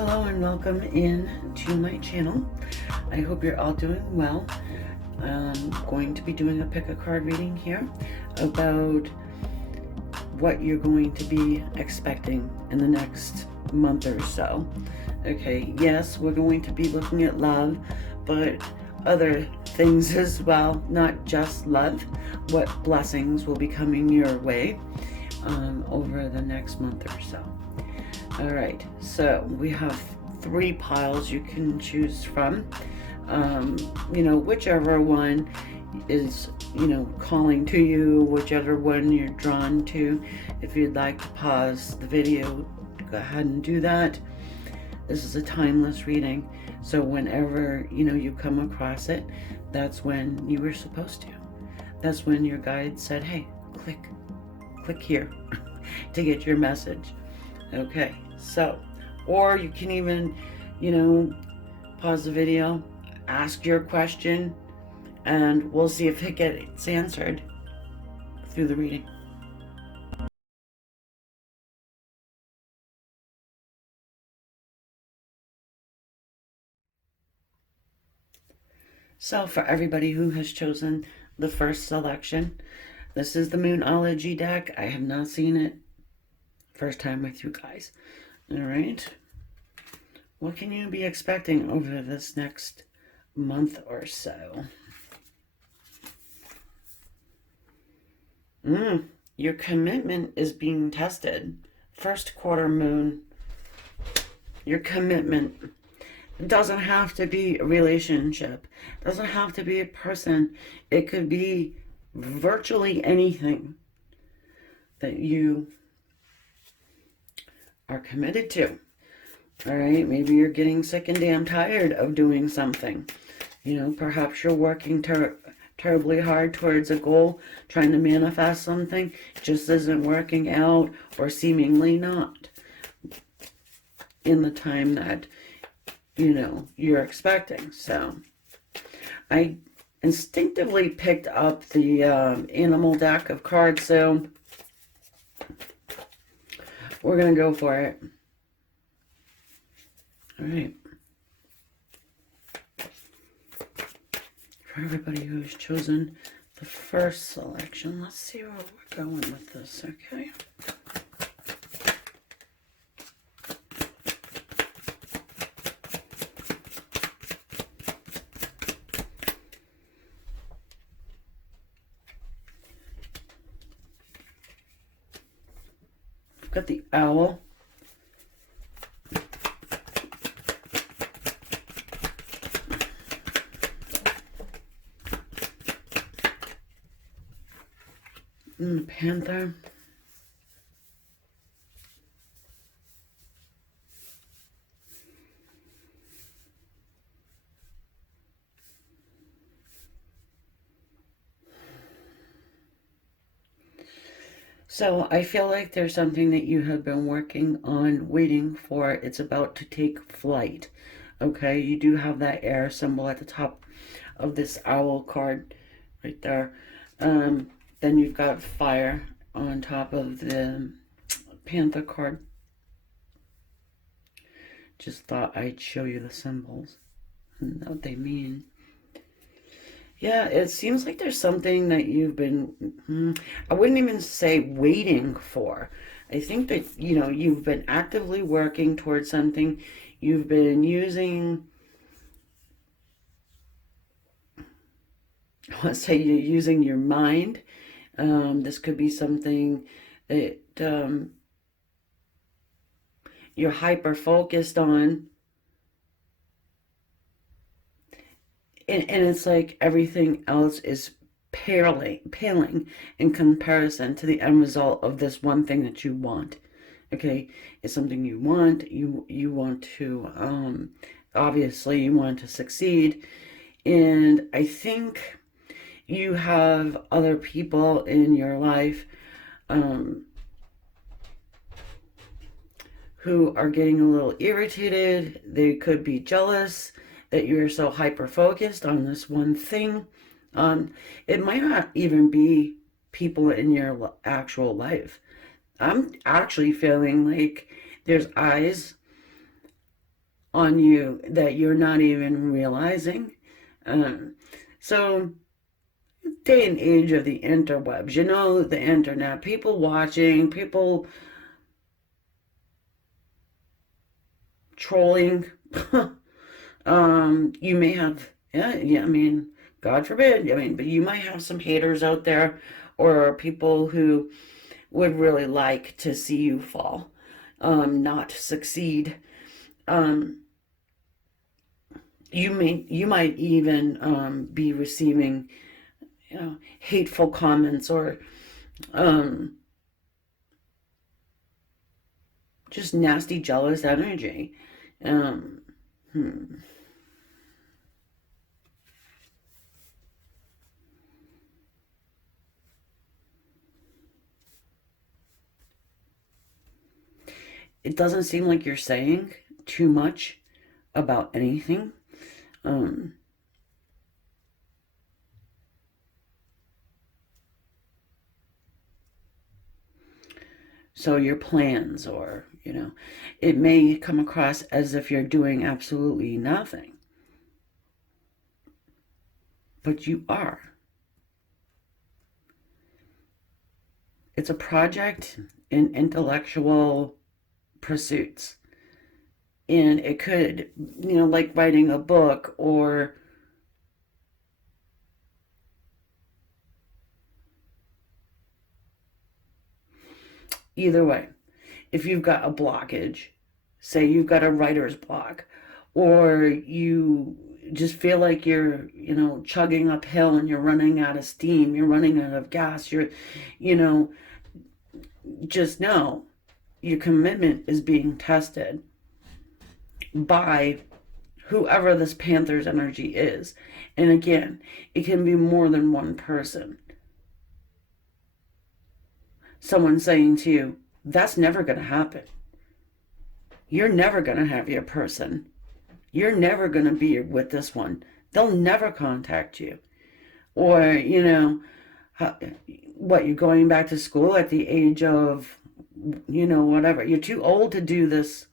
Hello and welcome in to my channel. I hope you're all doing well. I'm going to be doing a pick a card reading here about what you're going to be expecting in the next month or so. Okay, yes, we're going to be looking at love, but other things as well, not just love. What blessings will be coming your way over the next month or so. All right, so we have 3 piles you can choose from. Whichever one is, calling to you, whichever one you're drawn to. If you'd like to pause the video, go ahead and do that. This is a timeless reading, so whenever, you come across it, that's when you were supposed to. That's when your guide said, hey, click here to get your message. Okay, so, or you can even, pause the video, ask your question, and we'll see if it gets answered through the reading. So for everybody who has chosen the first selection, this is the Moonology deck. I have not seen it. First time with you guys. All right. What can you be expecting over this next month or so? Your commitment is being tested. First quarter moon. Your commitment. It doesn't have to be a relationship. It doesn't have to be a person. It could be virtually anything that you are committed to. All right, maybe you're getting sick and damn tired of doing something. Perhaps you're working terribly hard towards a goal, trying to manifest something, just isn't working out, or seemingly not in the time that, you're expecting. So I instinctively picked up the animal deck of cards, so we're going to go for it. All right. For everybody who's chosen the first selection, let's see where we're going with this, okay? We've got the owl. And the panther. So I feel like there's something that you have been working on, waiting for. It's about to take flight. Okay, you do have that air symbol at the top of this owl card right there. Then you've got fire on top of the panther card. Just thought I'd show you the symbols and what they mean. Yeah, it seems like there's something that you've been, I wouldn't even say waiting for. I think that, you've been actively working towards something. You've been using, let's say you're using your mind. This could be something that you're hyper-focused on. And it's like everything else is paling in comparison to the end result of this one thing that you want. Okay, it's something you want. You want to, obviously you want to succeed. And I think you have other people in your life who are getting a little irritated. They could be jealous that you're so hyper-focused on this one thing. It might not even be people in your actual life. I'm actually feeling like there's eyes on you that you're not even realizing. So day and age of the interwebs, you know, the internet, people watching, people trolling. You may have, yeah, I mean, God forbid, I mean, but you might have some haters out there, or people who would really like to see you fall, not succeed. Um, you might even be receiving, hateful comments, or um, just nasty, jealous energy. Um, hmm. It doesn't seem like you're saying too much about anything. Um, so your plans, or, it may come across as if you're doing absolutely nothing, but you are. It's a project in intellectual pursuits. And it could, like writing a book, or either way. If you've got a blockage, say you've got a writer's block, or you just feel like you're, chugging uphill and you're running out of steam, you're running out of gas, you know, just know your commitment is being tested by whoever this Panther's energy is. And again, it can be more than one person. Someone saying to you, that's never going to happen. You're never going to have your person. You're never going to be with this one. They'll never contact you. Or, what, you're going back to school at the age of, whatever. You're too old to do this.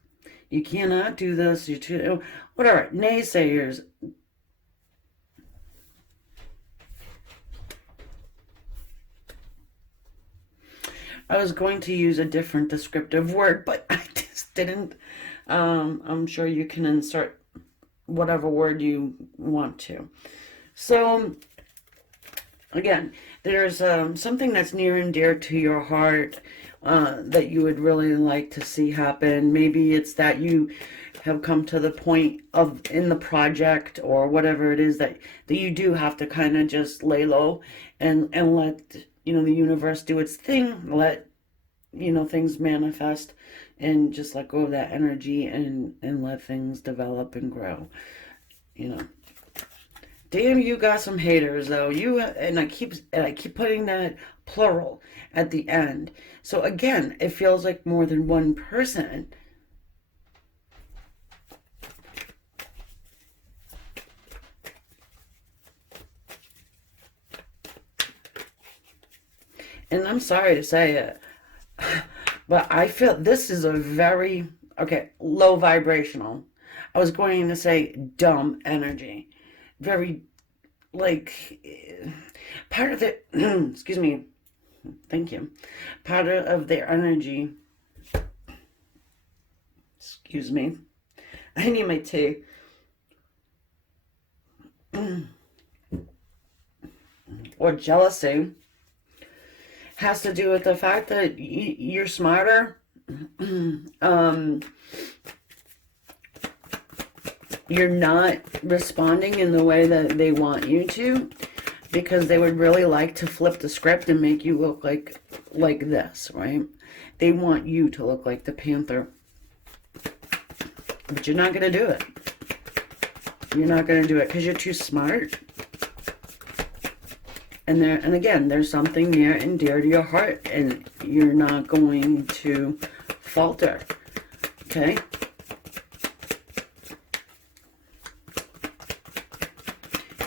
You cannot do this. You're too, whatever. Naysayers. I was going to use a different descriptive word, but I just didn't. I'm sure you can insert whatever word you want to. So, again, there's something that's near and dear to your heart that you would really like to see happen. Maybe it's that you have come to the point of in the project, or whatever it is that you do have to kind of just lay low and let the universe do its thing, let things manifest, and just let go of that energy, and let things develop and grow. Damn, you got some haters though. And I keep putting that plural at the end. So again, it feels like more than one person. And I'm sorry to say it, but I feel this is a very, low vibrational. I was going to say dumb energy. Very, like, part of the, excuse me, thank you. Part of their energy, excuse me, I need my tea. Or jealousy has to do with the fact that you're smarter. You're not responding in the way that they want you to, because they would really like to flip the script and make you look like this, right? They want you to look like the Panther, but you're not going to do it. You're not going to do it because you're too smart. And again, there's something near and dear to your heart, and you're not going to falter. Okay?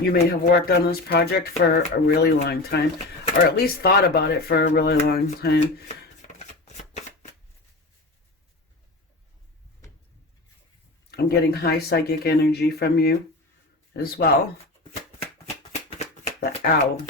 You may have worked on this project for a really long time, or at least thought about it for a really long time. I'm getting high psychic energy from you as well. The owl.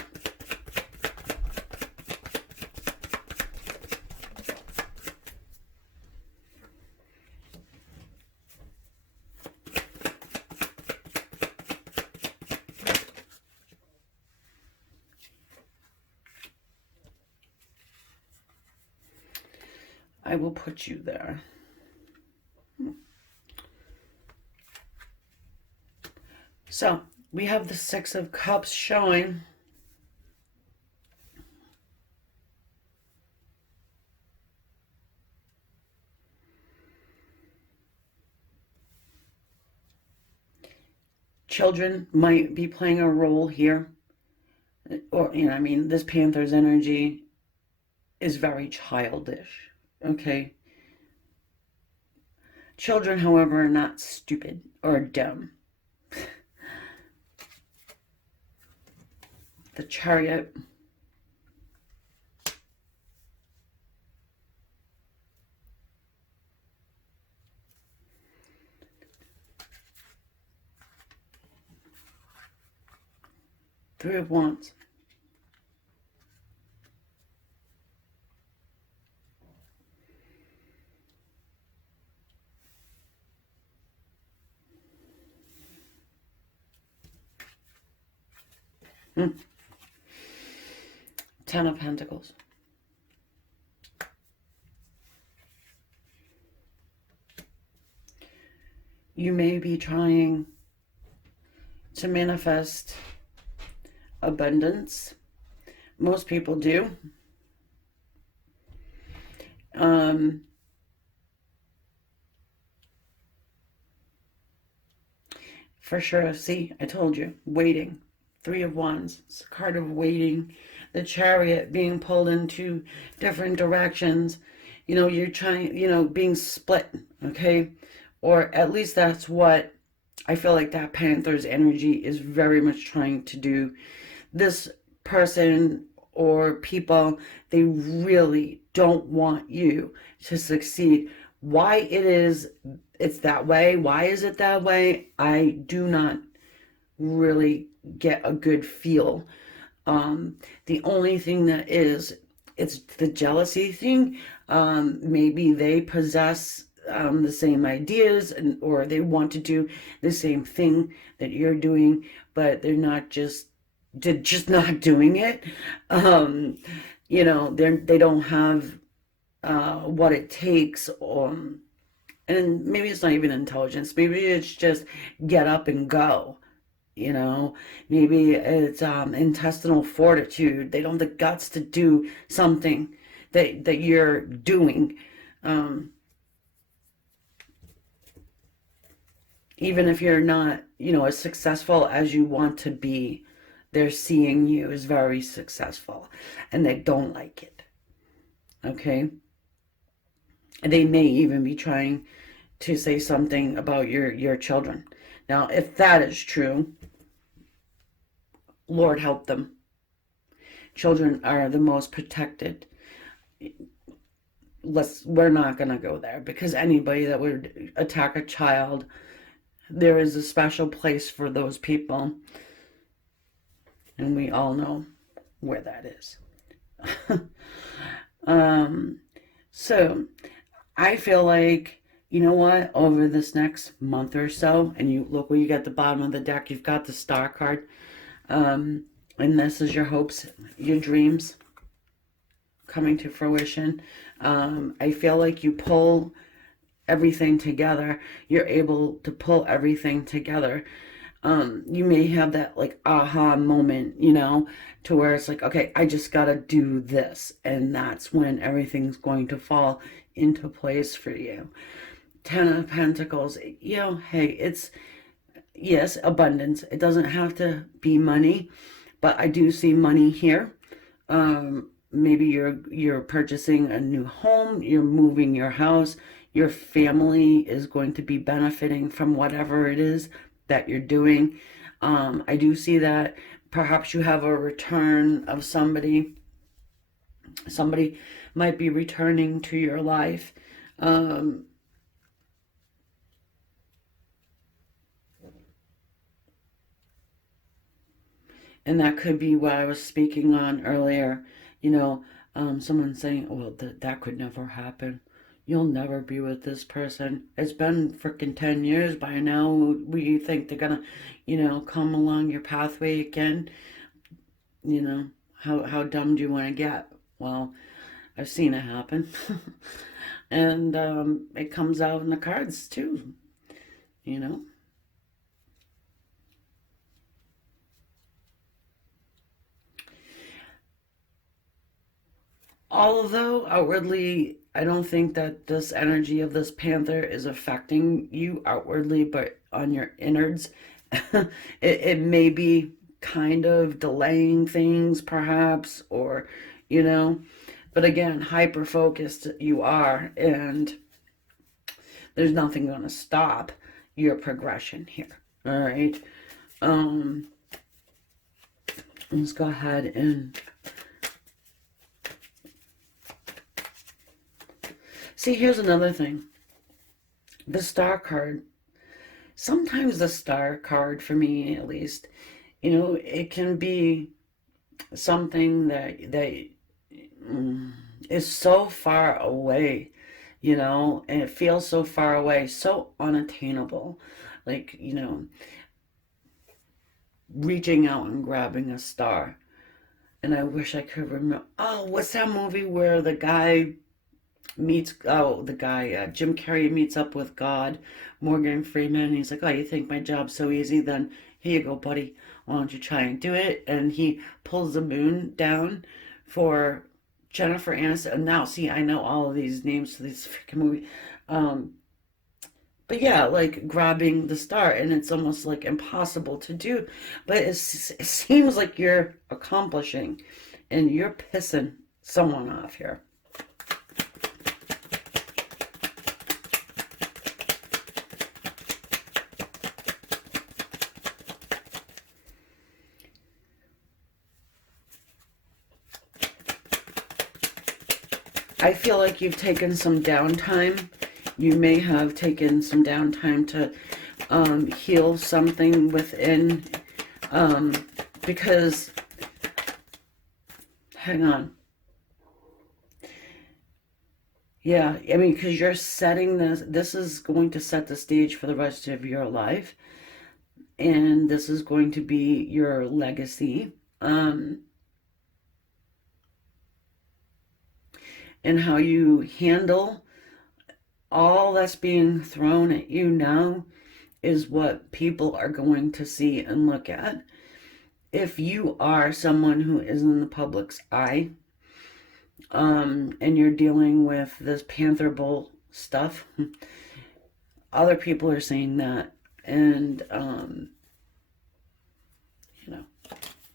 I will put you there. So, we have the Six of Cups showing. Children might be playing a role here. Or, I mean, this Panther's energy is very childish, okay? Children, however, are not stupid or dumb. The Chariot. Three of Wands. Ten of Pentacles. You may be trying to manifest abundance. Most people do. For sure. See, I told you. Waiting. Three of Wands. It's a card of waiting. The Chariot being pulled into different directions. You know, you're trying, being split. Okay? Or at least that's what I feel like that Panther's energy is very much trying to do. This person or people, they really don't want you to succeed. Why it's that way, why is it that way, I do not really get a good feel. The only thing that is, it's the jealousy thing. Maybe they possess the same ideas, or they want to do the same thing that you're doing, but they're just not doing it. They don't have what it takes. And maybe it's not even intelligence. Maybe it's just get up and go. Maybe it's intestinal fortitude. They don't have the guts to do something that you're doing. Even if you're not, as successful as you want to be, they're seeing you as very successful, and they don't like it. Okay? They may even be trying to say something about your children. Now, if that is true, Lord help them. Children are the most protected. We're not going to go there, because anybody that would attack a child, there is a special place for those people. And we all know where that is. So I feel like, you know what, over this next month or so, and you look where you got the bottom of the deck, you've got the Star card. And this is your hopes, your dreams coming to fruition. I feel like you pull everything together. You're able to pull everything together. You may have that like aha moment, to where it's like, okay, I just gotta do this, and that's when everything's going to fall into place for you. Ten of Pentacles, hey, it's, yes, abundance. It doesn't have to be money, but I do see money here. Maybe you're purchasing a new home, you're moving your house, your family is going to be benefiting from whatever it is that you're doing. I do see that perhaps you have a return of somebody. Somebody might be returning to your life. And that could be what I was speaking on earlier. You know, someone saying, well, that could never happen. You'll never be with this person. It's been freaking 10 years by now. We think they're gonna, come along your pathway again. You know, how dumb do you want to get? Well, I've seen it happen. And it comes out in the cards too, you know. Although outwardly, I don't think that this energy of this panther is affecting you outwardly, but on your innards, it may be kind of delaying things, perhaps, or, you know, but again, hyper focused you are, and there's nothing going to stop your progression here. All right. Let's go ahead and see, here's another thing. The star card. Sometimes the star card, for me at least, it can be something that is so far away, and it feels so far away, so unattainable. Like, reaching out and grabbing a star. And I wish I could remember. Oh, what's that movie where the guy Jim Carrey meets up with God, Morgan Freeman, and he's like, oh, you think my job's so easy? Then here you go, buddy. Why don't you try and do it? And he pulls the moon down for Jennifer Aniston. And now, see, I know all of these names for this freaking movie. But yeah, like grabbing the star, and it's almost like impossible to do. But it seems like you're accomplishing, and you're pissing someone off here. I feel like you've taken some downtime. You may have taken some downtime to heal something within, because, hang on. Yeah, I mean, because you're setting this is going to set the stage for the rest of your life. And this is going to be your legacy. And how you handle all that's being thrown at you now is what people are going to see and look at. If you are someone who is in the public's eye, and you're dealing with this panther bull stuff, other people are saying that, and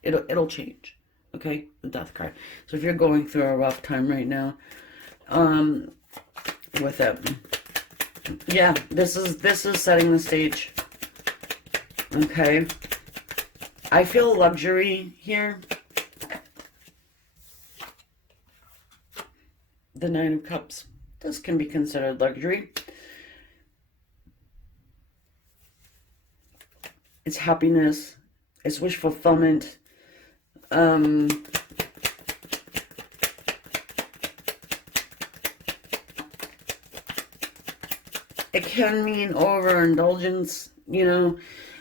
it'll change. Okay, the death card. So if you're going through a rough time right now, with it, yeah, this is setting the stage. Okay, I feel luxury here. The Nine of Cups. This can be considered luxury. It's happiness. It's wish fulfillment. It can mean overindulgence,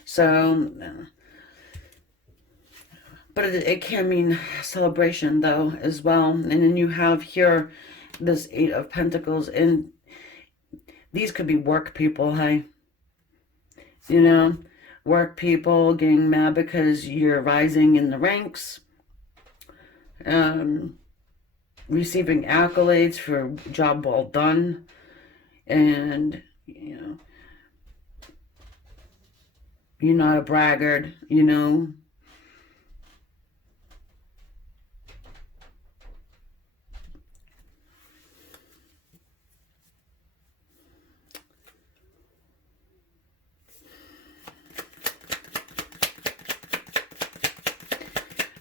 so, but it can mean celebration, though, as well. And then you have here this Eight of Pentacles, and these could be work people, hey? Work people getting mad because you're rising in the ranks, receiving accolades for a job well done, and you're not a braggart,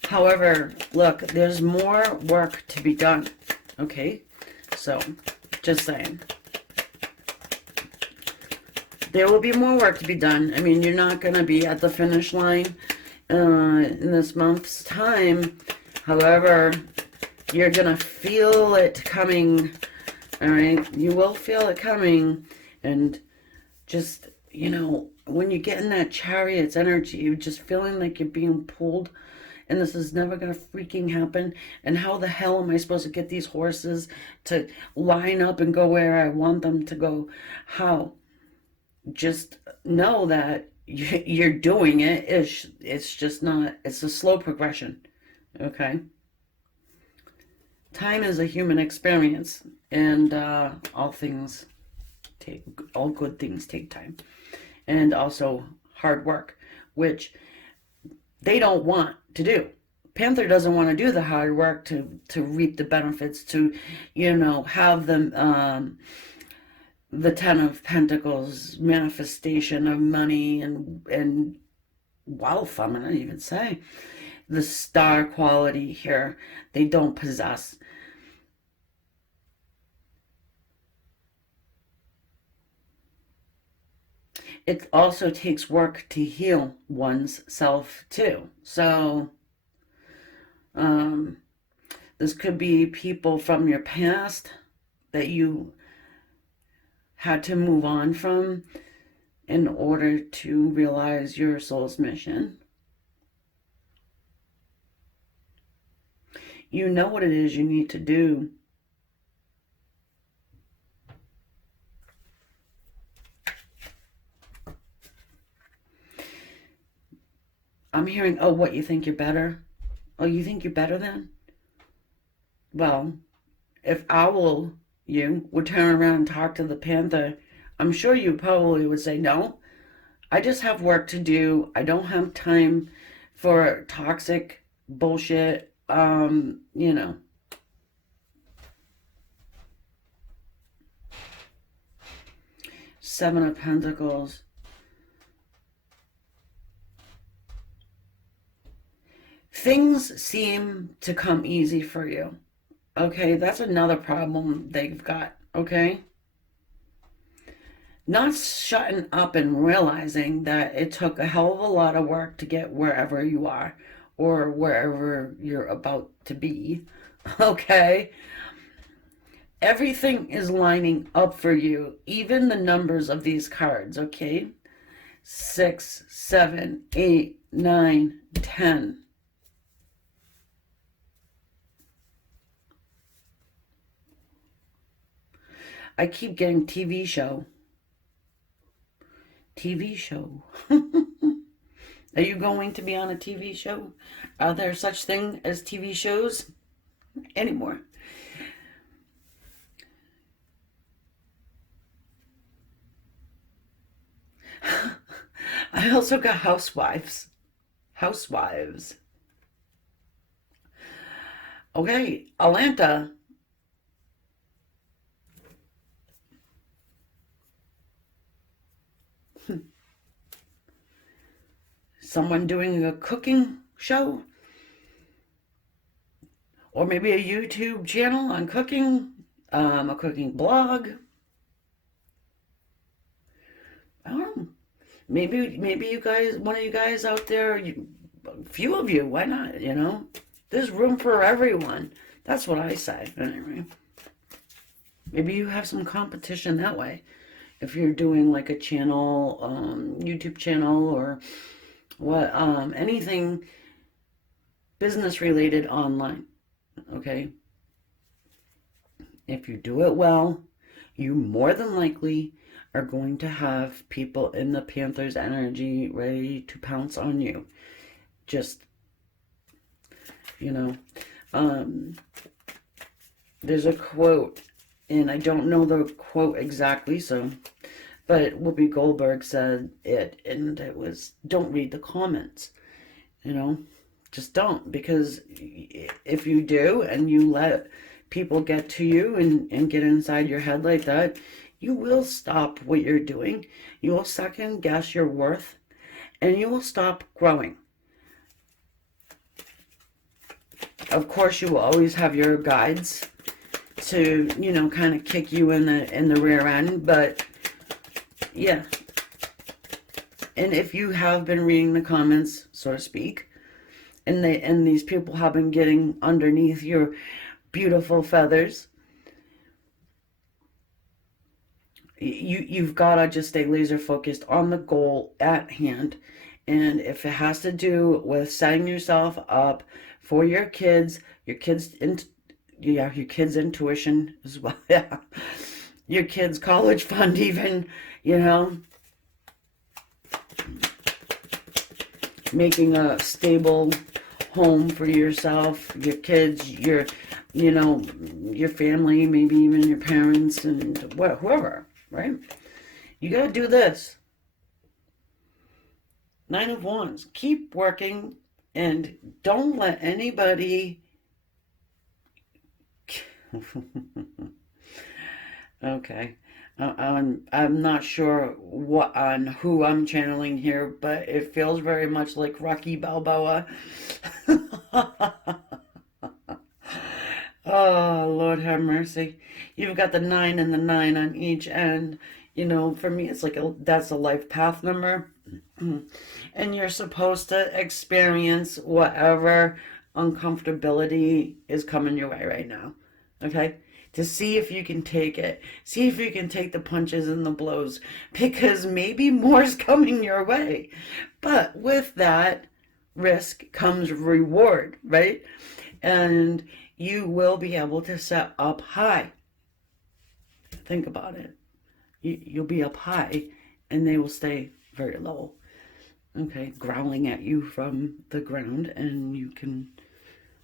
However, look, there's more work to be done, okay? So, just saying. There will be more work to be done. I mean, you're not going to be at the finish line in this month's time. However, you're going to feel it coming, all right? You will feel it coming, and just, you know, when you get in that Chariot's energy, you're just feeling like you're being pulled, and this is never going to freaking happen. And how the hell am I supposed to get these horses to line up and go where I want them to go? How? Just know that you're doing it. It's just not, it's a slow progression, okay? Time is a human experience, and all good things take time. And also hard work, which they don't want to do. Panther doesn't want to do the hard work to reap the benefits, to, you know, have them, the Ten of Pentacles, manifestation of money and wealth, I'm going to even say. The star quality here, they don't possess. It also takes work to heal one's self too. So, this could be people from your past that you had to move on from in order to realize your soul's mission. You know what it is you need to do. I'm hearing, oh, what, you think you're better? Oh, you think you're better then? Well, if you would turn around and talk to the Panther, I'm sure you probably would say, no, I just have work to do. I don't have time for toxic bullshit, you know. Seven of Pentacles. Things seem to come easy for you. Okay, that's another problem they've got, okay? Not shutting up and realizing that it took a hell of a lot of work to get wherever you are or wherever you're about to be, okay? Everything is lining up for you, even the numbers of these cards, okay? 6, 7, 8, 9, 10. I keep getting TV show. TV show. Are you going to be on a TV show? Are there such thing as TV shows anymore? I also got housewives. Housewives. Okay, Atlanta. Someone doing a cooking show, or maybe a YouTube channel on cooking, a cooking blog. I don't know. Maybe you guys, one of you guys out there, a few of you, why not, you know? There's room for everyone. That's what I say, anyway. Maybe you have some competition that way. If you're doing like a channel, YouTube channel, or what, anything business related online, okay? If you do it well, you more than likely are going to have people in the Panther's energy ready to pounce on you. Just, you know, there's a quote, and I don't know the quote exactly, so, but Whoopi Goldberg said it, and it was, don't read the comments, you know, just don't, because if you do, and you let people get to you and get inside your head like that, you will stop what you're doing, you will second guess your worth, and you will stop growing. Of course, you will always have your guides to, you know, kind of kick you in the rear end, but yeah, And if you have been reading the comments, so to speak, and these people have been getting underneath your beautiful feathers, you've got to just stay laser focused on the goal at hand. And if it has to do with setting yourself up for your kids, your kids intuition as well, yeah, your kids college fund, even, you know, making a stable home for yourself, your kids, your, you know, your family, maybe even your parents and whoever, right? You got to do this. Nine of Wands. Keep working and don't let anybody... Okay. I'm not sure who I'm channeling here, but it feels very much like Rocky Balboa. Oh, Lord have mercy. You've got the 9 and the 9 on each end. You know, for me, it's like that's a life path number. And you're supposed to experience whatever uncomfortability is coming your way right now. Okay? To see if you can take it. See if you can take the punches and the blows. Because maybe more's coming your way. But with that risk comes reward, right? And you will be able to set up high. Think about it. You'll be up high and they will stay very low. Okay, growling at you from the ground, and you can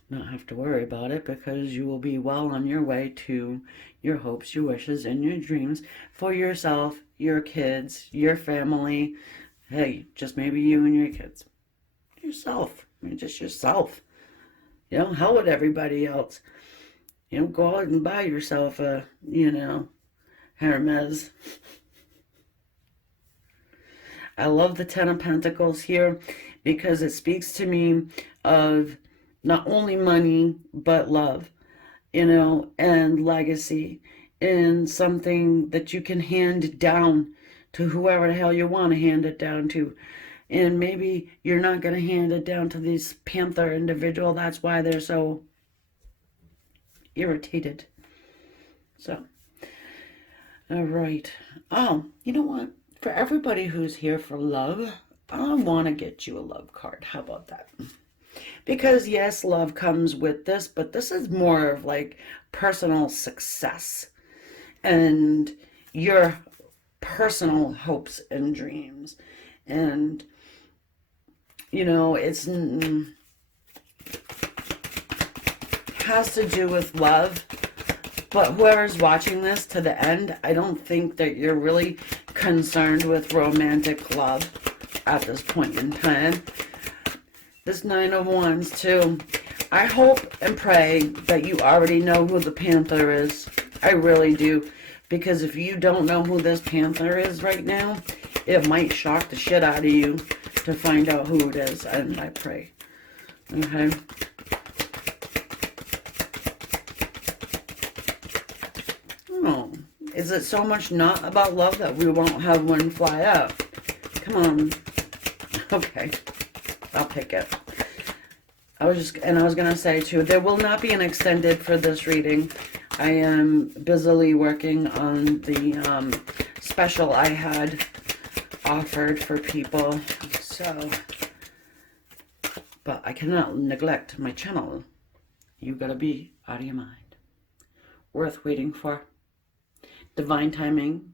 not have to worry about it because you will be well on your way to your hopes, your wishes, and your dreams for yourself, your kids, your family. Hey, just maybe you and your kids. Yourself. I mean, just yourself. You know, hell with everybody else. You know, go out and buy yourself a, you know, Hermes. I love the Ten of Pentacles here because it speaks to me of not only money, but love, you know, and legacy, and something that you can hand down to whoever the hell you want to hand it down to. And maybe you're not going to hand it down to this Panther individual. That's why they're so irritated. So, all right. Oh, you know what? For everybody who's here for love, I want to get you a love card. How about that? Because yes, love comes with this, but this is more of like personal success and your personal hopes and dreams. And, you know, has to do with love. But whoever's watching this to the end, I don't think that you're really concerned with romantic love at this point in time. This 9 of Wands too. I hope and pray that you already know who the Panther is. I really do. Because if you don't know who this Panther is right now, it might shock the shit out of you to find out who it is. And I pray. Okay. Oh, is it so much not about love that we won't have one fly out? Come on. Okay, I'll pick it. I was gonna say too, there will not be an extended for this reading. I am busily working on the special I had offered for people. So, but I cannot neglect my channel. You gotta be out of your mind. Worth waiting for. Divine timing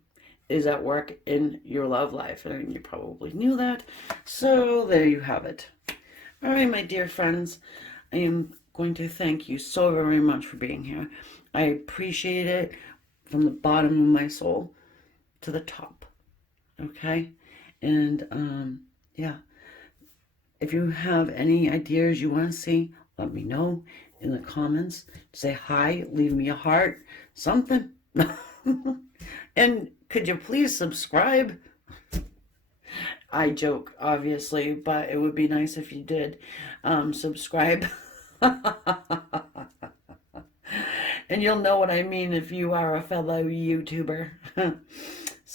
is at work in your love life, and you probably knew that. So there you have it. All right, my dear friends, I am going to thank you so very much for being here. I appreciate it from the bottom of my soul to the top. Okay? And yeah, if you have any ideas you want to see, let me know in the comments. Say hi, leave me a heart, something. And could you please subscribe? I joke, obviously, but it would be nice if you did subscribe. And you'll know what I mean if you are a fellow YouTuber.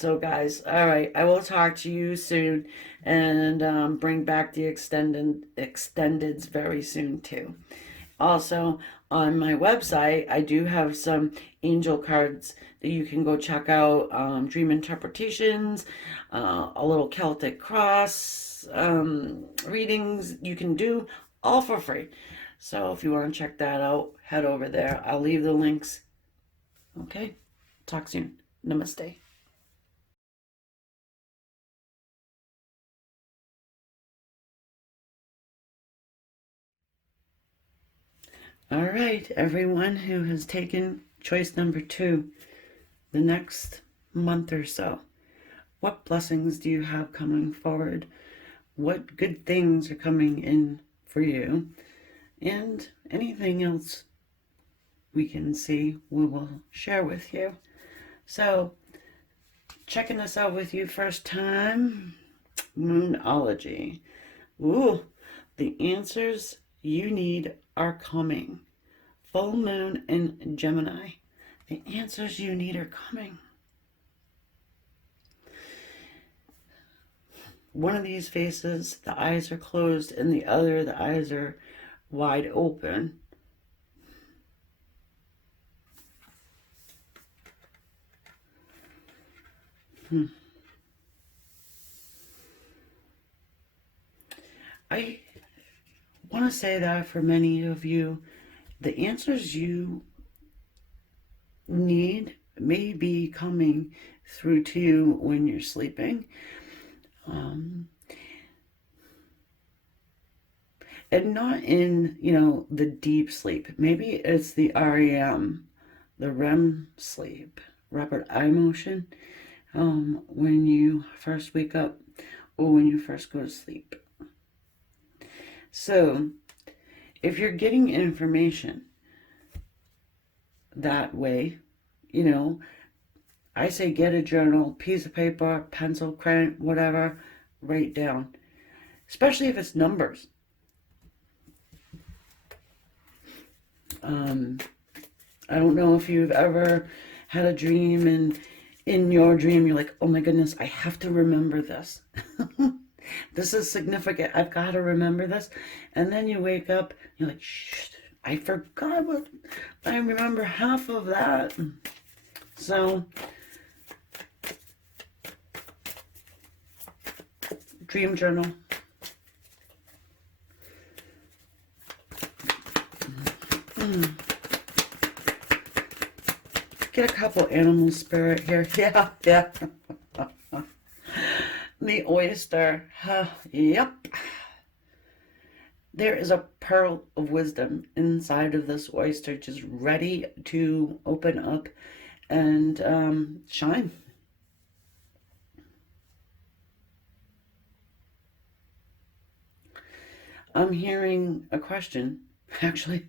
So guys, all right, I will talk to you soon and bring back the extendeds very soon too. Also, on my website, I do have some angel cards that you can go check out. Dream interpretations, a little Celtic cross readings you can do all for free. So if you want to check that out, head over there. I'll leave the links. Okay, talk soon. Namaste. All right, everyone who has taken choice number 2, the next month or so, what blessings do you have coming forward? What good things are coming in for you? And anything else we can see, we will share with you. So, checking this out with you first time, Moonology. Ooh, the answers you need are coming. Full moon in Gemini. The answers you need are coming. One of these faces, the eyes are closed, and the other, the eyes are wide open. I want to say that for many of you, the answers you need may be coming through to you when you're sleeping. And not in, the deep sleep. Maybe it's the REM, the REM sleep, rapid eye motion, when you first wake up or when you first go to sleep. So, if you're getting information that way, I say get a journal, piece of paper, pencil, crayon, whatever, write down. Especially if it's numbers. I don't know if you've ever had a dream and in your dream you're like, oh my goodness, I have to remember this. This is significant. I've got to remember this. And then you wake up, you're like, shh, I forgot what, I remember half of that. So, dream journal. Get a couple animal spirit here. Yeah. The oyster. Yep. There is a pearl of wisdom inside of this oyster, just ready to open up and shine. I'm hearing a question, actually.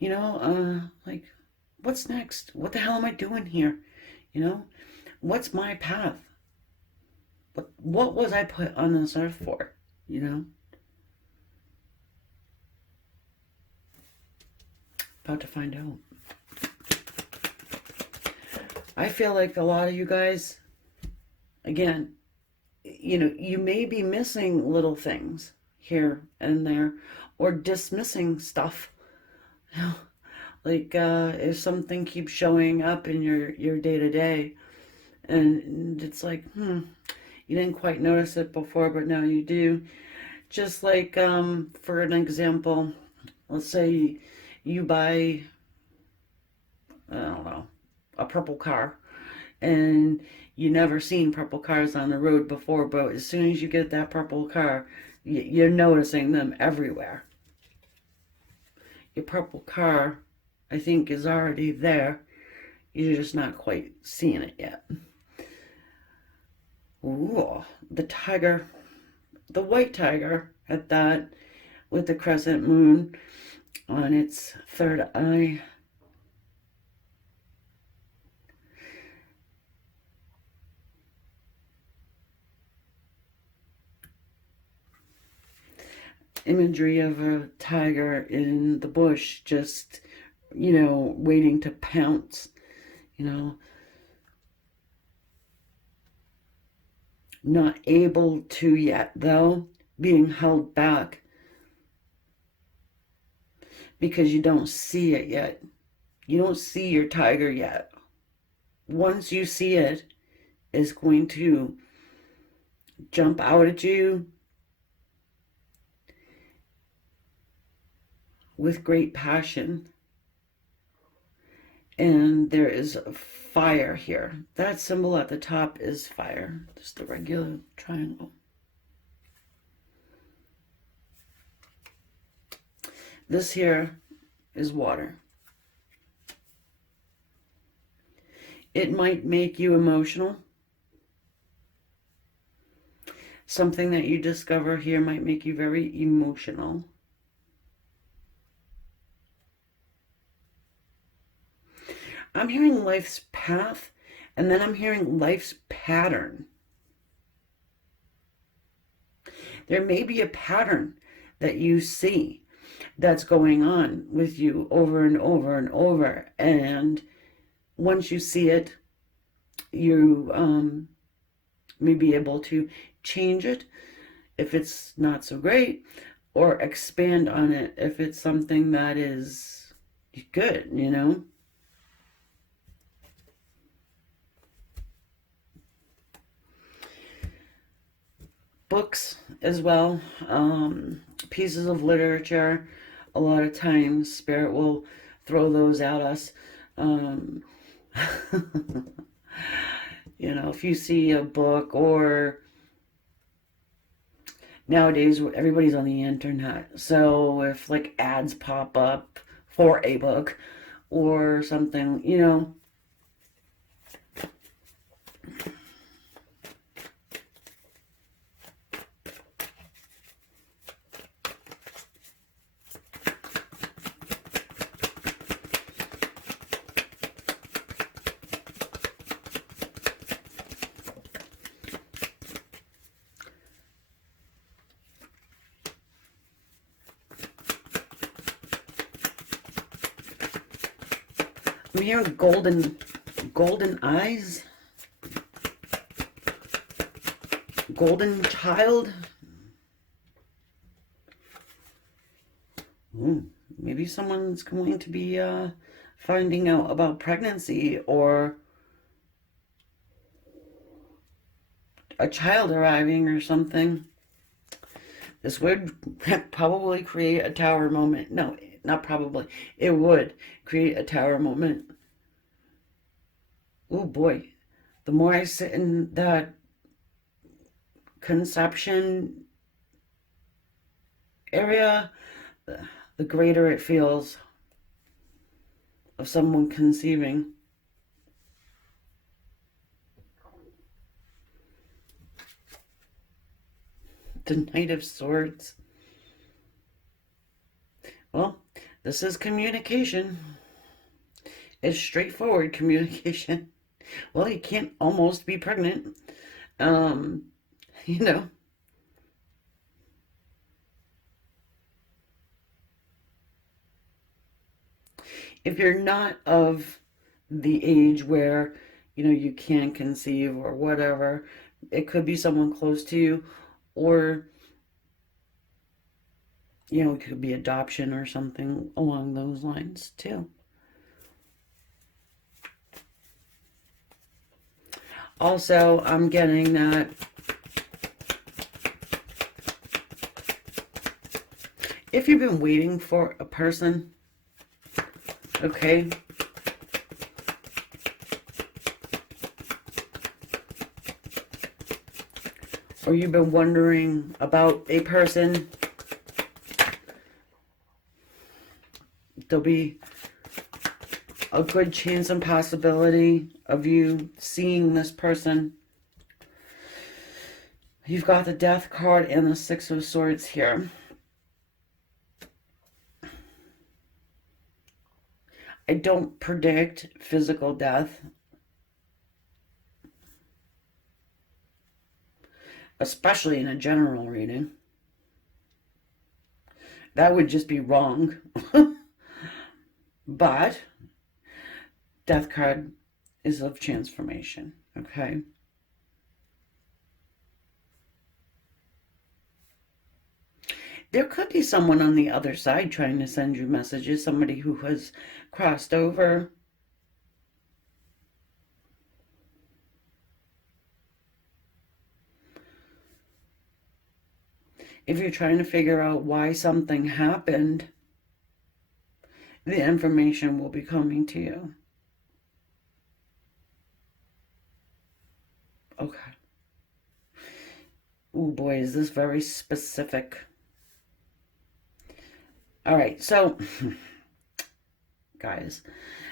Like, what's next? What the hell am I doing here? What's my path? What was I put on this earth for? About to find out. I feel like a lot of you guys, again, you may be missing little things here and there or dismissing stuff. Like if something keeps showing up in your day-to-day and it's like, you didn't quite notice it before, but now you do. Just like, for an example, let's say you buy, I don't know, a purple car, and you never seen purple cars on the road before, but as soon as you get that purple car, you're noticing them everywhere. Your purple car, I think, is already there. You're just not quite seeing it yet. Ooh, the tiger, the white tiger at that, with the crescent moon on its third eye. Imagery of a tiger in the bush, just, waiting to pounce, Not able to yet, though, being held back because you don't see it yet. You don't see your tiger yet. Once you see it, it's going to jump out at you with great passion. And there is a fire here. That symbol at the top is fire, just the regular triangle. This here is water. It might make you emotional. Something that you discover here might make you very emotional. I'm hearing life's path, and then I'm hearing life's pattern. There may be a pattern that you see that's going on with you over and over and over. And once you see it, you may be able to change it if it's not so great, or expand on it if it's something that is good, you know? Books as well, pieces of literature. A lot of times Spirit will throw those at us. You know, if you see a book, or nowadays everybody's on the internet, so if like ads pop up for a book or something, you know, I'm hearing golden eyes, golden child. Maybe someone's going to be finding out about pregnancy, or a child arriving or something. This would probably create a tower moment. No, not probably. It would create a tower moment. Oh boy. The more I sit in that conception area, the greater it feels of someone conceiving. The Knight of Swords. Well, this is communication. It's straightforward communication. Well, you can't almost be pregnant. You know. If you're not of the age where, you know, you can conceive or whatever, it could be someone close to you, or, you know, it could be adoption or something along those lines too. Also, I'm getting that if you've been waiting for a person, okay, or you've been wondering about a person, there'll be a good chance and possibility of you seeing this person. You've got the Death card and the Six of Swords here. I don't predict physical death, especially in a general reading. That would just be wrong. But Death card is of transformation, okay? There could be someone on the other side trying to send you messages, somebody who has crossed over. If you're trying to figure out why something happened, the information will be coming to you. Okay. Oh boy, is this very specific. All right, so guys,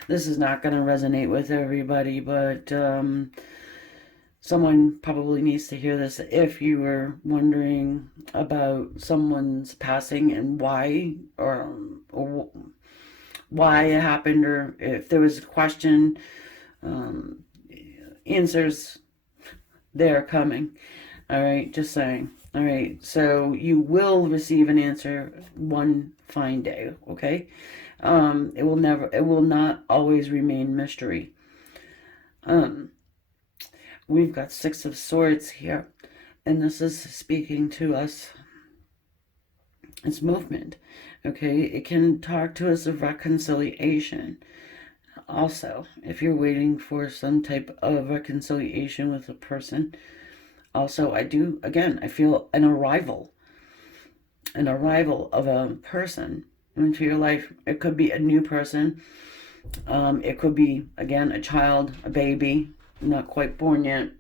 this is not going to resonate with everybody, but someone probably needs to hear this. If you were wondering about someone's passing and why, or why it happened, or if there was a question, answers, they're coming. All right, just saying. All right, so you will receive an answer one fine day, okay? It will not always remain mystery. We've got Six of Swords here, and this is speaking to us. It's movement, okay? It can talk to us of reconciliation. Also, if you're waiting for some type of reconciliation with a person, also, I feel an arrival of a person into your life. It could be a new person. It could be, again, a child, a baby, not quite born yet.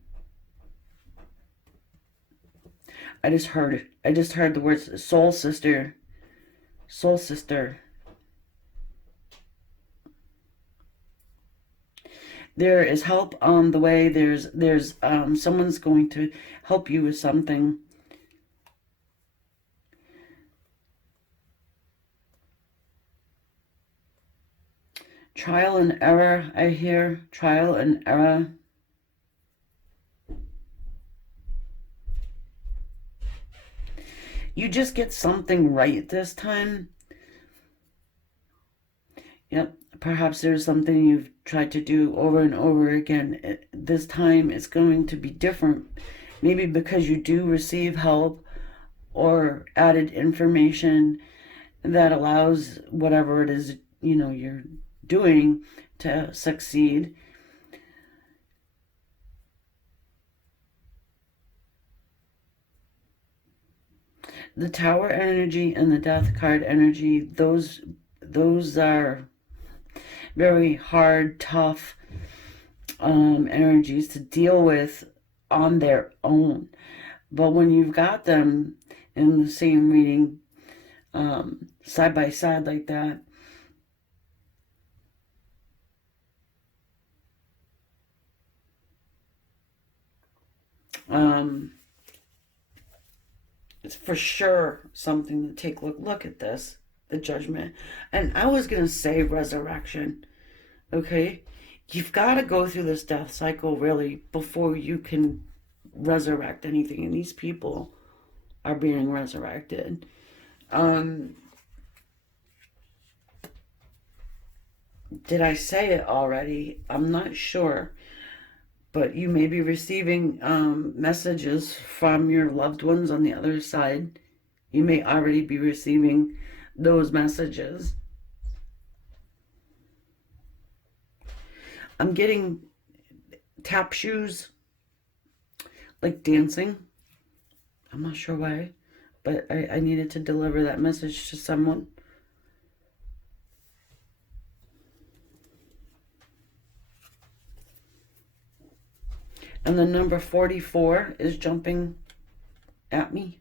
I just heard the words soul sister, soul sister. There is help on the way. There's someone's going to help you with something. Trial and error, I hear. Trial and error. You just get something right this time. Yep. Perhaps there's something you've tried to do over and over again. This time it's going to be different. Maybe because you do receive help or added information that allows whatever it is, you're doing to succeed. The Tower energy and the Death card energy, those are very hard, tough energies to deal with on their own. But when you've got them in the same reading, side by side like that, it's for sure something to take a look at this, the Judgment. And I was going to say resurrection, okay? You've got to go through this death cycle, really, before you can resurrect anything. And these people are being resurrected. Did I say it already? I'm not sure. But you may be receiving messages from your loved ones on the other side. You may already be receiving those messages. I'm getting tap shoes, like dancing. I'm not sure why, but I needed to deliver that message to someone. And the number 44 is jumping at me.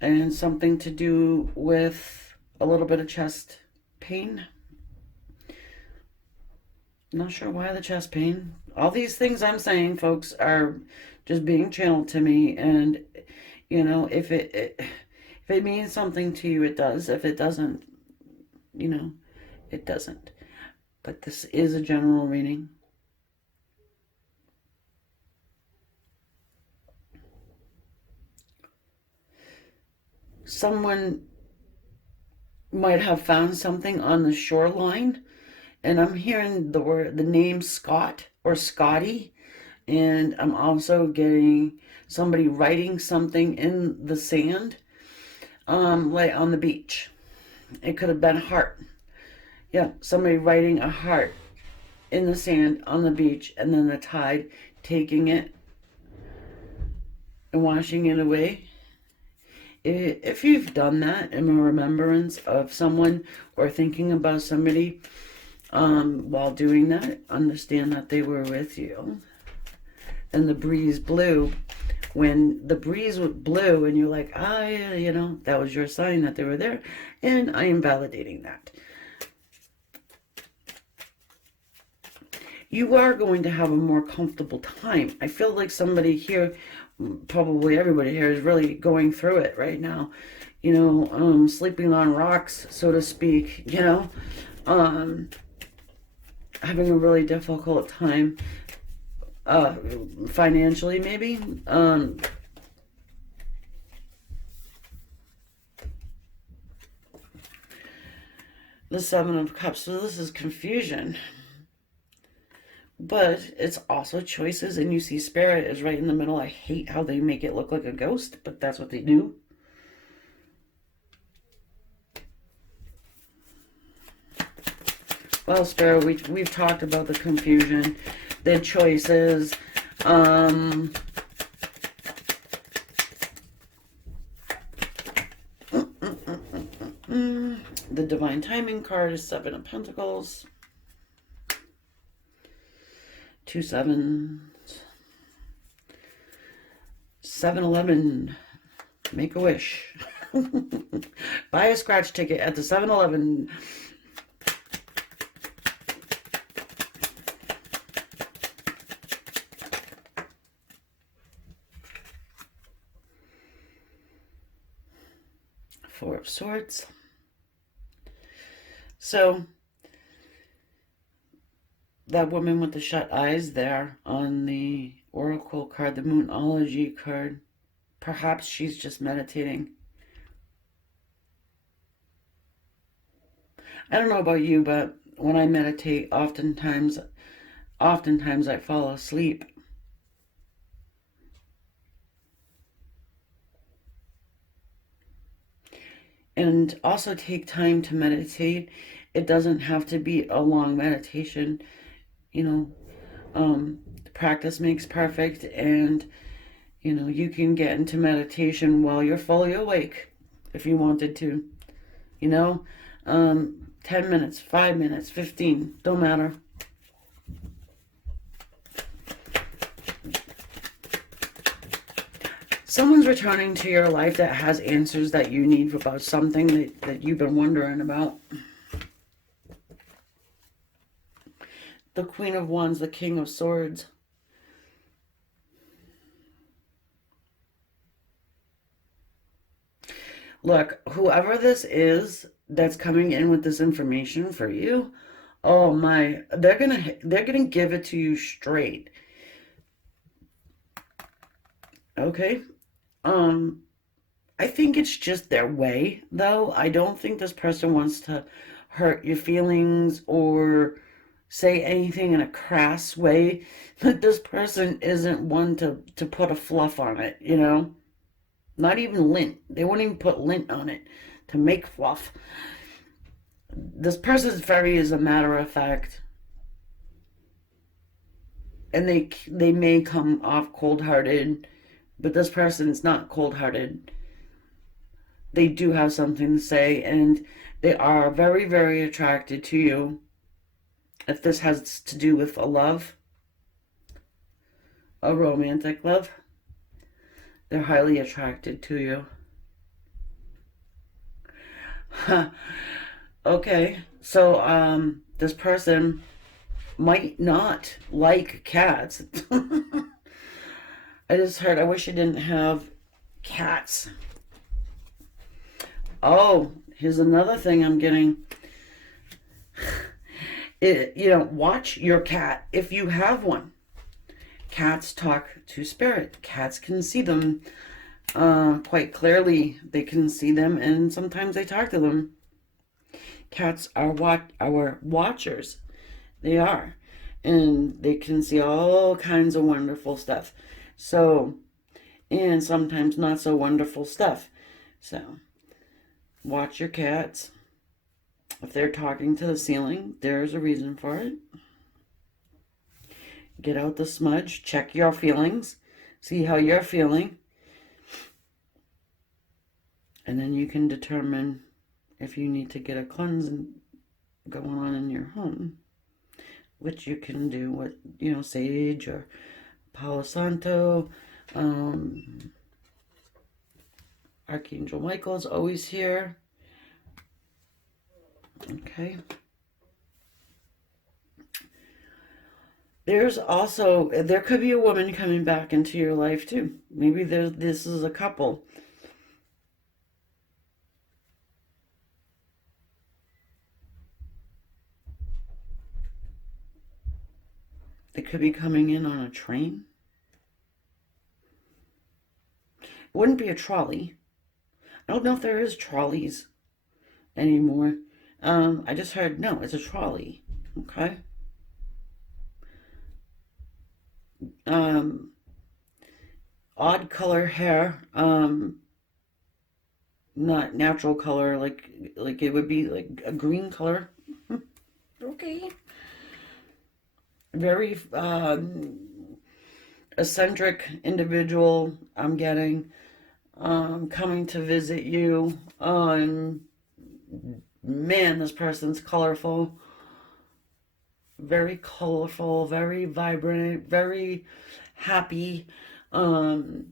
And something to do with a little bit of chest pain. Not sure why the chest pain. All these things I'm saying, folks, are just being channeled to me. And, if it means something to you, it does. If it doesn't, it doesn't. But this is a general reading. Someone might have found something on the shoreline, and I'm hearing the name Scott or Scotty. And I'm also getting somebody writing something in the sand, like on the beach. It could have been a heart. Yeah, somebody writing a heart in the sand on the beach, and then the tide taking it and washing it away. If you've done that in remembrance of someone or thinking about somebody while doing that, understand that they were with you. And the breeze blew. When the breeze blew and you're like, yeah, you know, that was your sign that they were there. And I am validating that. You are going to have a more comfortable time. I feel like somebody here, probably everybody here, is really going through it right now. You know, sleeping on rocks, so to speak, you know. Having a really difficult time financially, maybe. The Seven of Cups. So this is confusion. But it's also choices, and you see Spirit is right in the middle. I hate how they make it look like a ghost, but that's what they do. Well, Spirit, we've talked about the confusion, the choices, the Divine Timing card is Seven of Pentacles. 2 7s. 7-Eleven. Make a wish. Buy a scratch ticket at the 7-Eleven. Four of Swords. So, that woman with the shut eyes there on the Oracle card, the Moonology card, perhaps she's just meditating. I don't know about you, but when I meditate, oftentimes I fall asleep. And also take time to meditate. It doesn't have to be a long meditation. You know, practice makes perfect, and you know, you can get into meditation while you're fully awake if you wanted to. You know, 10 minutes, 5 minutes, 15, don't matter. Someone's returning to your life that has answers that you need about something that you've been wondering about. The Queen of Wands, the King of Swords. Look, whoever this is that's coming in with this information for you, oh my, they're gonna give it to you straight. Okay? I think it's just their way, though. I don't think this person wants to hurt your feelings or say anything in a crass way. But this person isn't one to put a fluff on it, you know? Not even lint. They won't even put lint on it to make fluff. This person's very, as a matter of fact, and they may come off cold-hearted, but this person's not cold-hearted. They do have something to say, and they are very, very attracted to you. If this has to do with a love, a romantic love, they're highly attracted to you. Okay, so this person might not like cats. I just heard, I wish I didn't have cats. Oh, here's another thing I'm getting. You know, watch your cat if you have one. Cats talk to spirit. Cats can see them quite clearly. They can see them, and sometimes they talk to them. Cats are our watchers. They are. and they can see all kinds of wonderful stuff. So, and sometimes not so wonderful stuff. So, watch your cats. If they're talking to the ceiling, there's a reason for it. Get out the smudge, check your feelings, see how you're feeling, and then you can determine if you need to get a cleansing going on in your home, which you can do with, sage or Palo Santo. Archangel Michael is always here. Okay. There could be a woman coming back into your life too. Maybe this is a couple. They could be coming in on a train. It wouldn't be a trolley. I don't know if there is trolleys anymore. I just heard, no, it's a trolley. Okay. Odd color hair. Not natural color, like it would be like a green color. Okay. Very eccentric individual I'm getting, coming to visit you. Man, this person's colorful. Very colorful, very vibrant, very happy. Maybe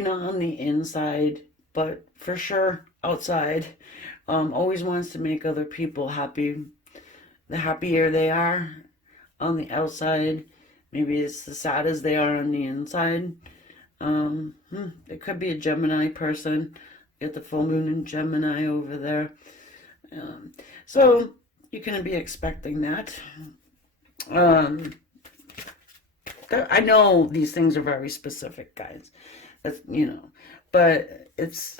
not on the inside, but for sure outside. Always wants to make other people happy. The happier they are on the outside, maybe it's the sad as they are on the inside. It could be a Gemini person. Get the full moon in Gemini over there. So you can be expecting that. I know these things are very specific, guys. That's, but it's,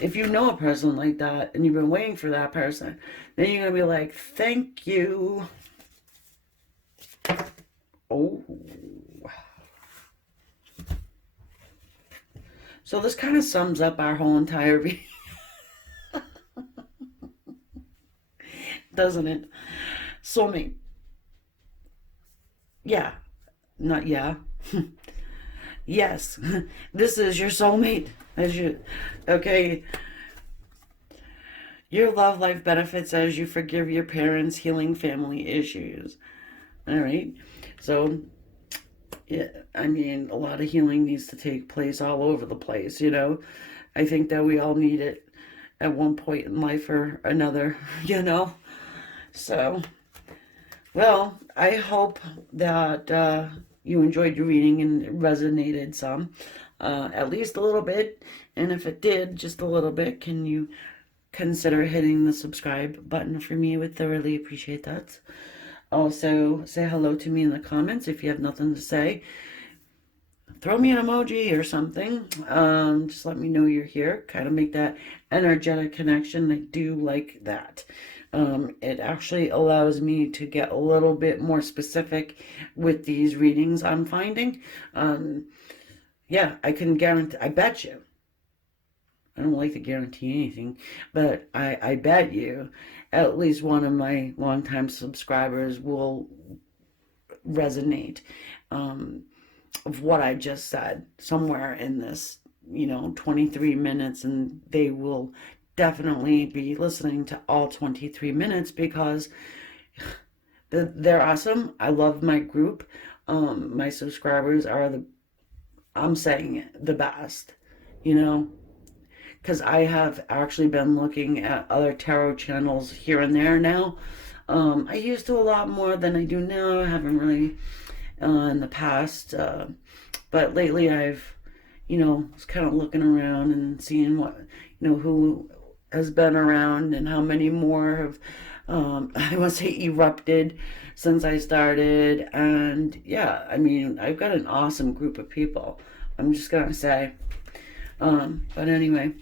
if you know a person like that and you've been waiting for that person, then you're going to be like, thank you. Oh. So this kind of sums up our whole entire video. Doesn't it? Soulmate. Yeah. Not yeah. Yes. This is your soulmate. Okay. Your love life benefits as you forgive your parents, healing family issues. All right. So, yeah, I mean, a lot of healing needs to take place all over the place, I think that we all need it at one point in life or another, So, well, I hope that you enjoyed your reading and it resonated some, at least a little bit. And if it did, just a little bit, can you consider hitting the subscribe button for me? I would thoroughly appreciate that. Also, say hello to me in the comments if you have nothing to say. Throw me an emoji or something. Just let me know you're here. Kind of make that energetic connection. I do like that. It actually allows me to get a little bit more specific with these readings I'm finding. Yeah, I can guarantee, I bet you. I don't like to guarantee anything, but I bet you at least one of my longtime subscribers will resonate of what I just said somewhere in this, 23 minutes, and they will definitely be listening to all 23 minutes because they're awesome. I love my group. My subscribers are I'm saying it, the best, because I have actually been looking at other tarot channels here and there now. I used to a lot more than I do now. I haven't really in the past, but lately I've, was kind of looking around and seeing what, who has been around and how many more have, I want to say, erupted since I started. And yeah, I mean, I've got an awesome group of people, I'm just gonna say. But anyway,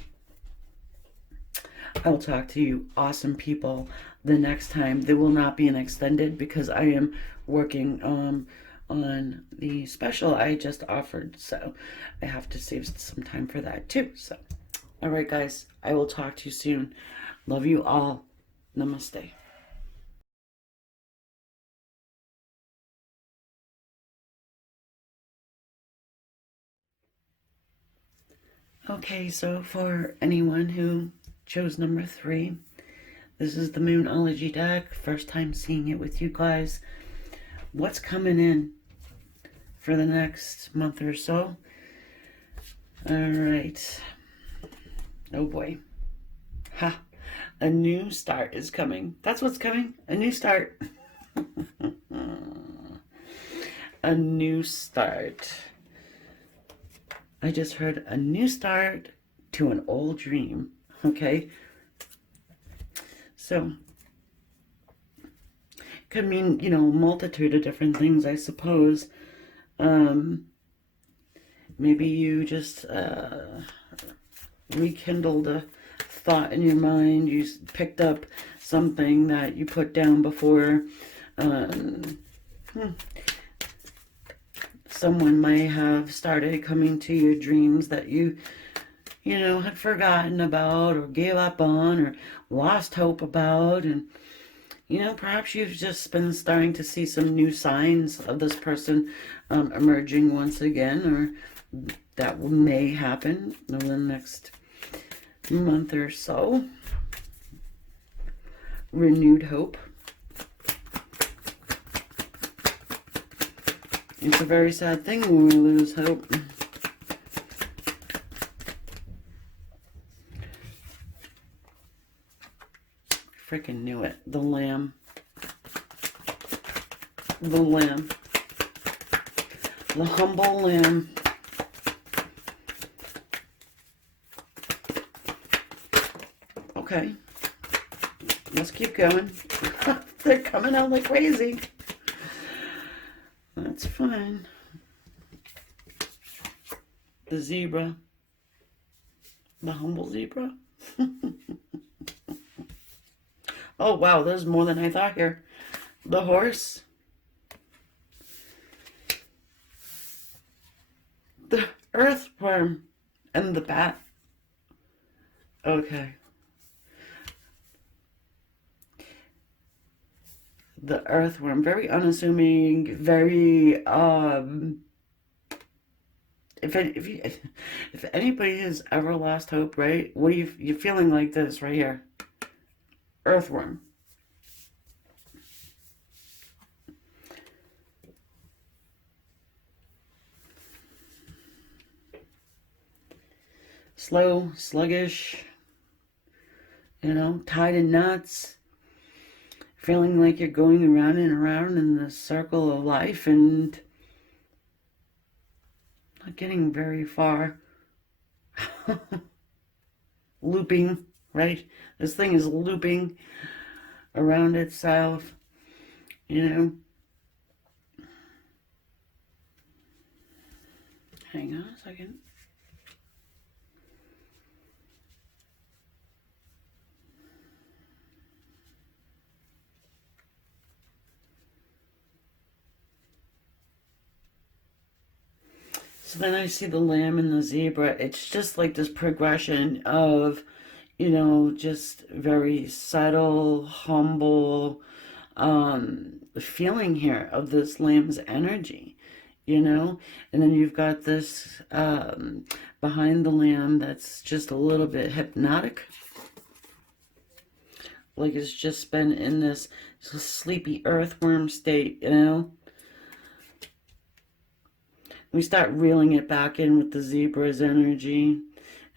I will talk to you awesome people the next time. There will not be an extended because I am working on the special I just offered. So I have to save some time for that too. So, all right, guys, I will talk to you soon. Love you all. Namaste. Okay, so for anyone who chose number 3, this is the Moonology deck. First time seeing it with you guys. What's coming in for the next month or so? All right. Oh boy. Ha. A new start is coming. That's what's coming. A new start. A new start. I just heard a new start to an old dream. Okay. So, could mean, a multitude of different things, I suppose. Maybe you just rekindled a thought in your mind. You picked up something that you put down before. Someone may have started coming to your dreams that you had forgotten about or gave up on or lost hope about. And perhaps you've just been starting to see some new signs of this person emerging once again, or that may happen in the next month or so. Renewed hope. It's a very sad thing when we lose hope. Freaking knew it. The lamb. The lamb. The humble lamb. Okay. Let's keep going. They're coming out like crazy. That's fine. The zebra. The humble zebra. Oh, wow, there's more than I thought here. The horse. The earthworm. And the bat. Okay. The earthworm. Very unassuming. Very, if anybody has ever lost hope, right? What are you're feeling like this right here? Earthworm. Slow, sluggish, tied in knots, feeling like you're going around and around in the circle of life and not getting very far. Looping, right? This thing is looping around itself, Hang on a second. So then I see the lamb and the zebra. It's just like this progression of, just very subtle, humble feeling here of this lamb's energy, And then you've got this behind the lamb that's just a little bit hypnotic. Like it's just been in this sleepy earthworm state, We start reeling it back in with the zebra's energy.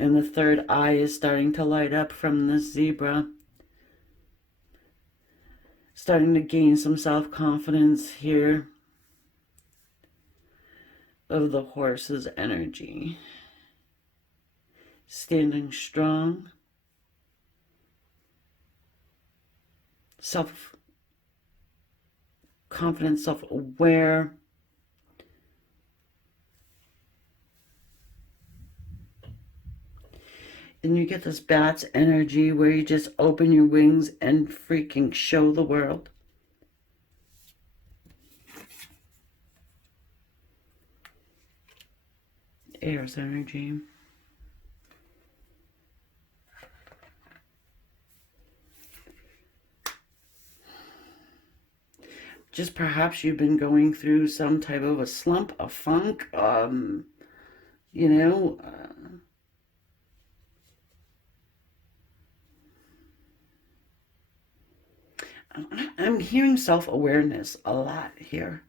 And the third eye is starting to light up from this zebra. Starting to gain some self-confidence here of the horse's energy. Standing strong. Self-confident, self-aware. Then you get this bat's energy where you just open your wings and freaking show the world. Air's energy. Just perhaps you've been going through some type of a slump, a funk, you know, I'm hearing self-awareness a lot here.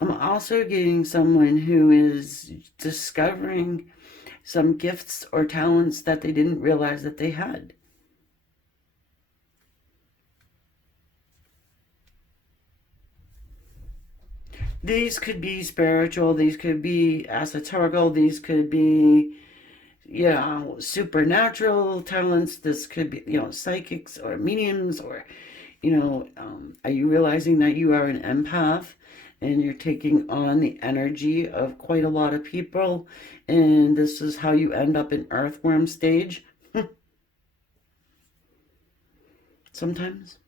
I'm also getting someone who is discovering some gifts or talents that they didn't realize that they had. These could be spiritual, these could be esoterical, these could be, you know, supernatural talents, this could be, you know, psychics or mediums, or, you know, are you realizing that you are an empath and you're taking on the energy of quite a lot of people, and this is how you end up in earthworm stage sometimes?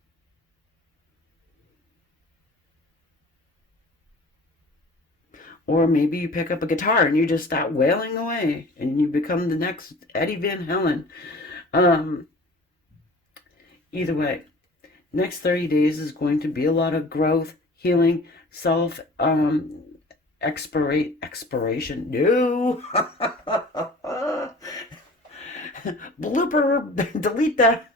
Or maybe you pick up a guitar and you just start wailing away and you become the next Eddie Van Halen. Um, Either way, next 30 days is going to be a lot of growth, healing, self expiration. No. Blooper. Delete that.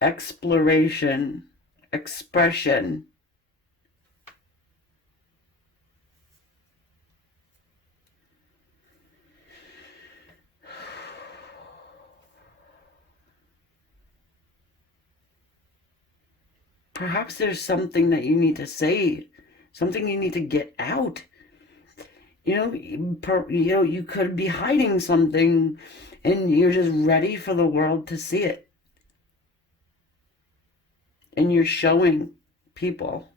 Exploration. Expression. Perhaps there's something that you need to say, something you need to get out. You know, you could be hiding something, and you're just ready for the world to see it, and you're showing people,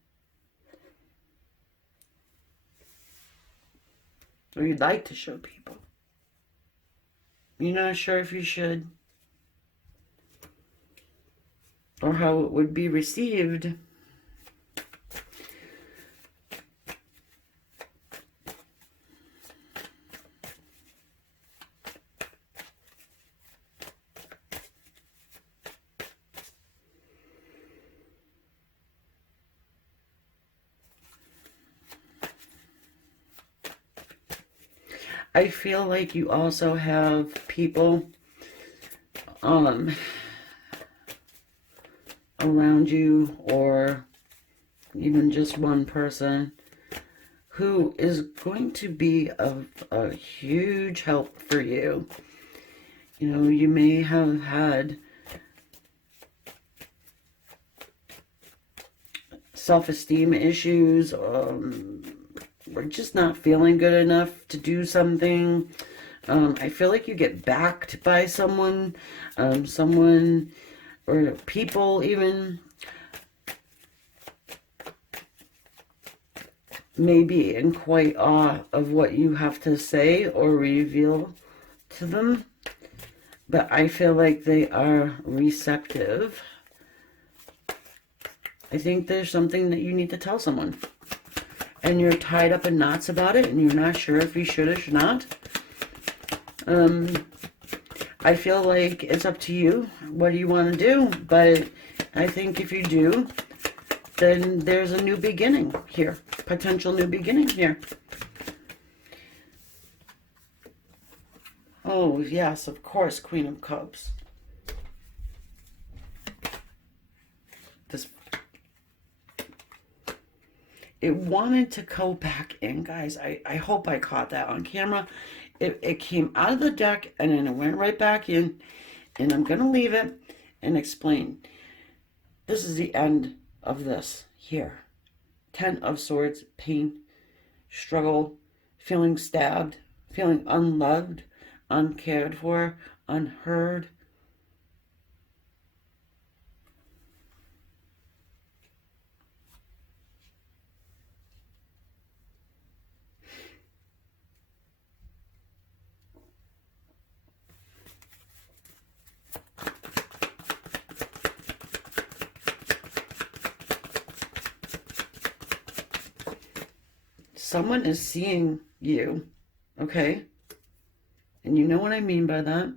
or you'd like to show people. You're not sure if you should, or how it would be received. I feel like you also have people around you, or even just one person, who is going to be of a huge help for you. You know, you may have had self-esteem issues, or just not feeling good enough to do something. I feel like you get backed by someone, someone or people even, maybe in quite awe of what you have to say or reveal to them. But I feel like they are receptive. I think there's something that you need to tell someone, and you're tied up in knots about it, and you're not sure if you should or should not. I feel like it's up to you. What do you want to do? But I think if you do, then there's a new beginning here. Potential new beginning here. Oh, yes, of course, Queen of Cups. This, it wanted to go back in, guys. I hope I caught that on camera. It came out of the deck, and then it went right back in. And I'm going to leave it and explain. This is the end of this here. 10 of Swords, pain, struggle, feeling stabbed, feeling unloved, uncared for, unheard. someone is seeing you, okay? And you know what I mean by that.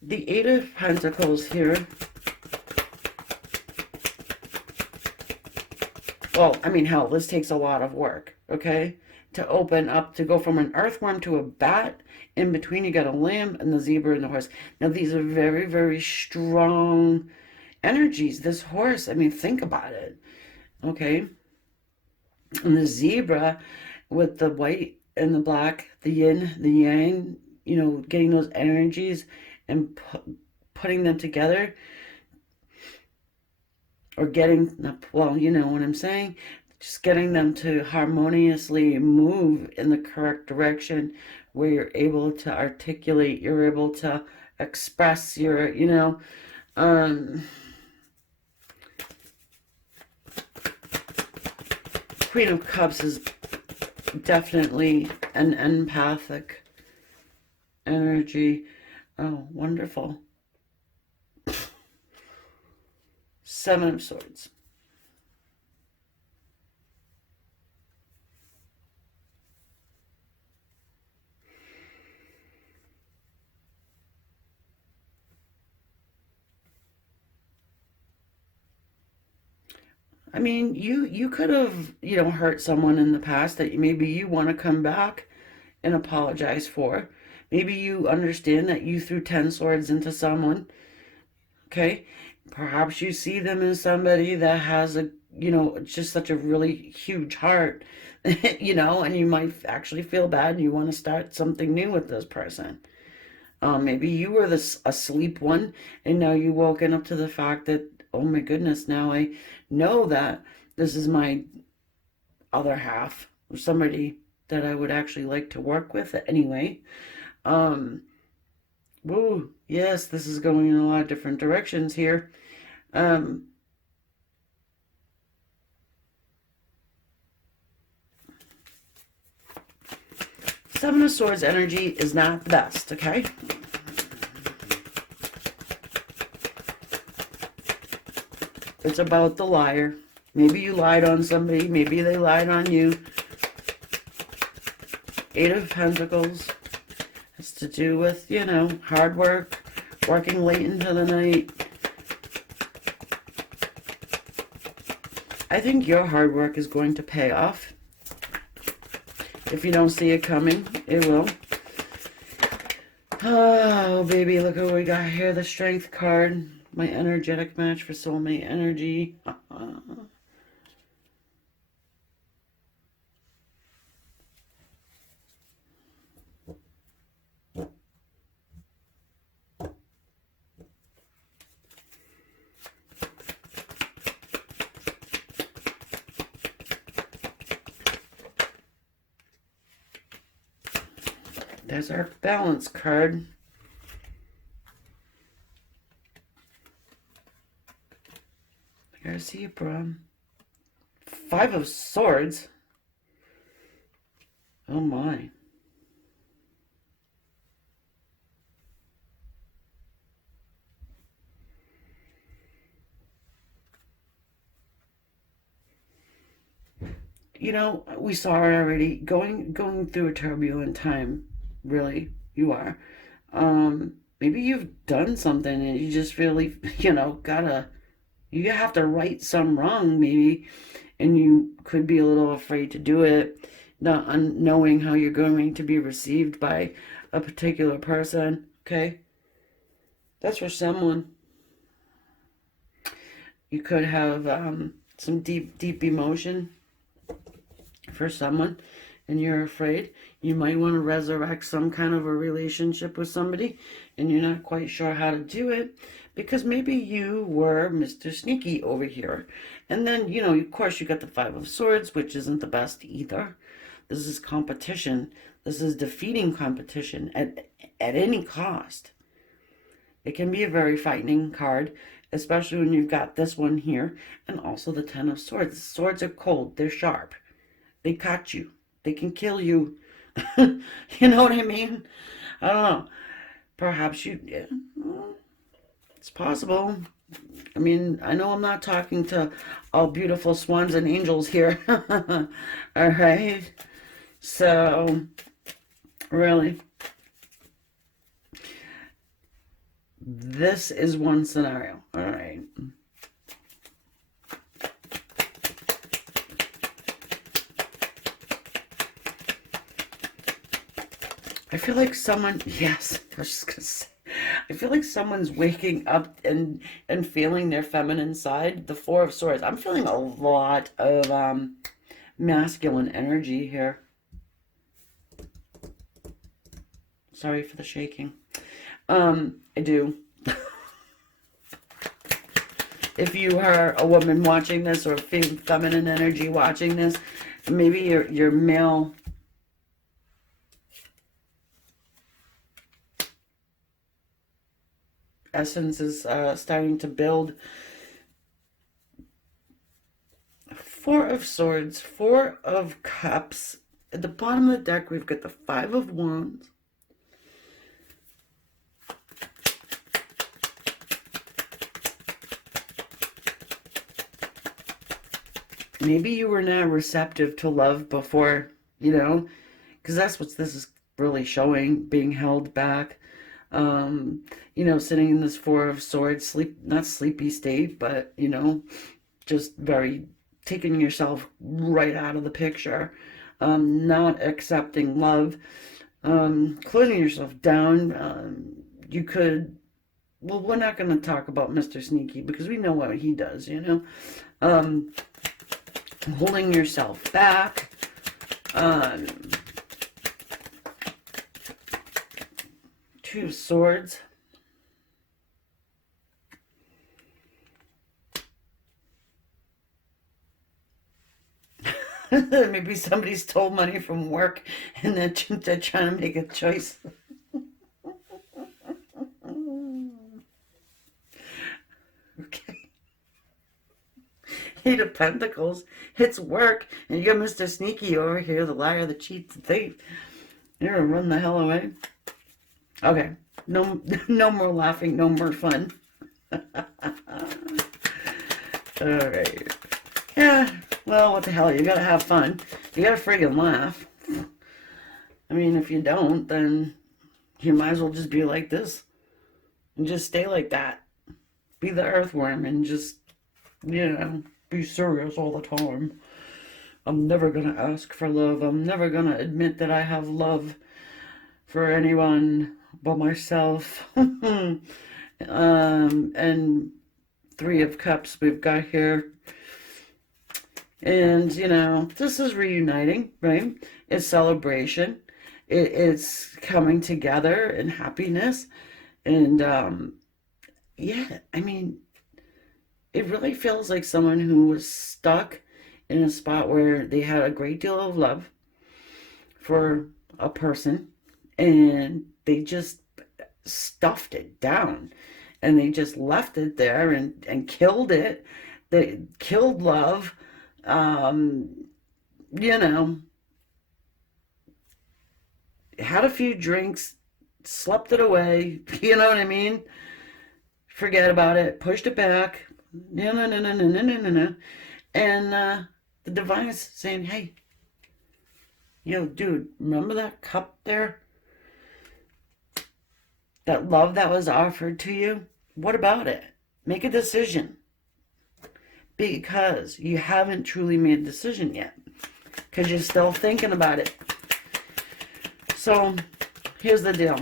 The Eight of Pentacles here. Well, I mean, hell, this takes a lot of work, okay? To open up, to go from an earthworm to a bat. In between, you got a lamb and the zebra and the horse. Now, these are very, very strong energies. This horse, I mean, think about it, okay? And the zebra with the white and the black, the yin, the yang, you know, getting those energies and putting them together, or getting, well, you know what I'm saying, just getting them to harmoniously move in the correct direction where you're able to articulate, you're able to express your, you know, Queen of Cups is definitely an empathic energy. Oh, wonderful. Seven of Swords. I mean, you could have, you know, hurt someone in the past that maybe you want to come back and apologize for. Maybe you understand that you threw 10 swords into someone, okay? Perhaps you see them as somebody that has a, you know, just such a really huge heart, you know, and you might actually feel bad and you want to start something new with this person. Maybe you were this asleep one, and now you woken up to the fact that, oh my goodness, now I know that this is my other half, or somebody that I would actually like to work with anyway. Woo, yes, this is going in a lot of different directions here. Seven of Swords energy is not the best, okay? It's about the liar. Maybe you lied on somebody. Maybe they lied on you. Eight of Pentacles has to do with, you know, hard work, working late into the night. I think your hard work is going to pay off. If you don't see it coming, it will. Oh, baby, look what we got here. The Strength card. My energetic match for soulmate energy. There's our balance card. There's Zebra. Five of Swords. Oh my. You know, we saw it already. Going through a turbulent time. Really, you are. Maybe you've done something and you just really, you know, you have to right some wrong maybe, and you could be a little afraid to do it, not knowing how you're going to be received by a particular person, okay? That's for someone. You could have some deep emotion for someone, and you're afraid. You might want to resurrect some kind of a relationship with somebody, and you're not quite sure how to do it because maybe you were Mr. Sneaky over here. And then, you know, of course, you got the Five of Swords, which isn't the best either. This is competition. This is defeating competition at any cost. It can be a very frightening card, especially when you've got this one here, and also the Ten of Swords. The swords are cold. They're sharp. They cut you. They can kill you. You know what I mean? I don't know. Perhaps you... Yeah, it's possible. I mean, I know I'm not talking to all beautiful swans and angels here. All right. So, really, this is one scenario. All right. I feel like someone, yes, I was just gonna say, I feel like someone's waking up and feeling their feminine side. The Four of Swords. I'm feeling a lot of masculine energy here. Sorry for the shaking. I do. If you are a woman watching this, or feminine energy watching this, maybe your male essence is starting to build. Four of Swords, Four of Cups. At the bottom of the deck, we've got the Five of Wands. Maybe you were not receptive to love before, you know, because that's what this is really showing, being held back. You know, sitting in this Four of Swords, not sleepy state, but, you know, just very taking yourself right out of the picture, not accepting love, closing yourself down. You could, well, we're not going to talk about Mr. Sneaky because we know what he does, you know, holding yourself back, Two of Swords. Maybe somebody stole money from work and they're trying to make a choice. Okay. Eight of Pentacles. It's work. And you got Mr. Sneaky over here, the liar, the cheat, the thief. You're gonna run the hell away. Okay. No, no more laughing, no more fun. Alright. Yeah, well, what the hell? You gotta have fun. You gotta friggin' laugh. I mean, if you don't, then you might as well just be like this. And just stay like that. Be the earthworm and just, you know, be serious all the time. I'm never gonna ask for love. I'm never gonna admit that I have love for anyone but myself. And Three of Cups we've got here. And, you know, this is reuniting, right? It's celebration. It's coming together in happiness. And, yeah, I mean, it really feels like someone who was stuck in a spot where they had a great deal of love for a person and they just stuffed it down and they just left it there and killed it. They killed love. You know, had a few drinks, slept it away, you know what I mean? Forget about it, pushed it back, no, no, no, no, no, no, no, no. And the divine is saying, hey, yo, dude, remember that cup there? That love that was offered to you? What about it? Make a decision. Because you haven't truly made a decision yet. Because you're still thinking about it. So, here's the deal.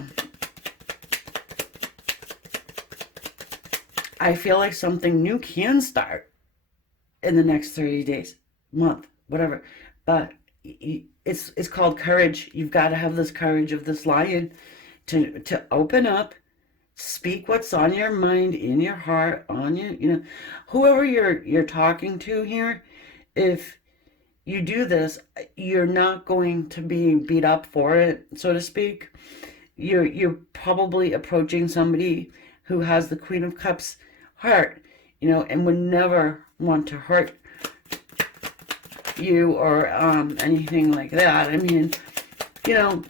I feel like something new can start in the next 30 days, month, whatever. But it's called courage. You've got to have this courage of this lion to open up. Speak what's on your mind, in your heart, on your, you know, whoever you're talking to here. If you do this, you're not going to be beat up for it, so to speak. You're probably approaching somebody who has the Queen of Cups heart, you know, and would never want to hurt you or anything like that. I mean, you know,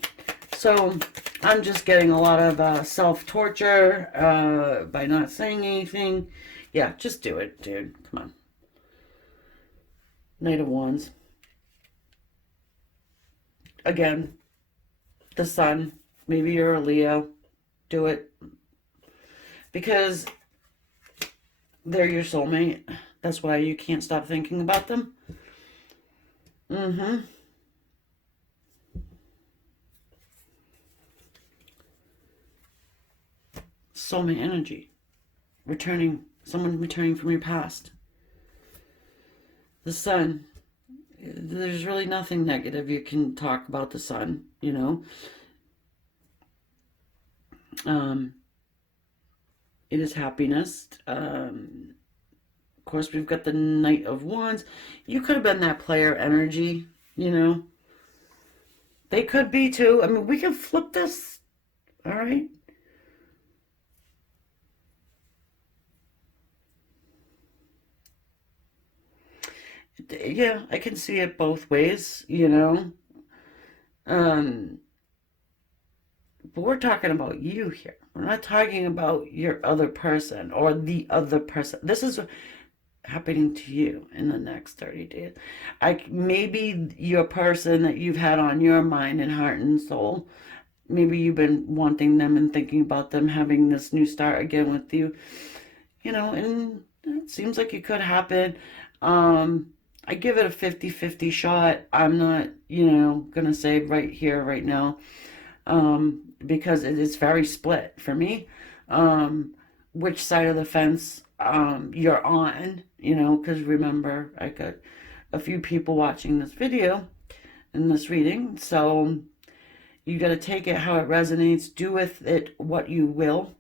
so I'm just getting a lot of self-torture by not saying anything. Yeah, just do it, dude. Come on. Knight of Wands. Again, the sun. Maybe you're a Leo. Do it. Because they're your soulmate. That's why you can't stop thinking about them. Mm-hmm. Soulmate energy. Someone returning from your past. The sun. There's really nothing negative you can talk about the sun, you know. It is happiness. Of course, we've got the Knight of Wands. You could have been that player energy, you know. They could be too. I mean, we can flip this, all right? Yeah, I can see it both ways, you know. Um, but we're talking about you here. We're not talking about your other person or the other person. This is happening to you in the next 30 days. Maybe your person that you've had on your mind and heart and soul, maybe you've been wanting them and thinking about them having this new start again with you, you know, and it seems like it could happen. I give it a 50-50 shot. I'm not, you know, gonna say right here, right now, because it is very split for me. Which side of the fence you're on, you know, because remember, I got a few people watching this video and this reading, so you got to take it how it resonates, do with it what you will.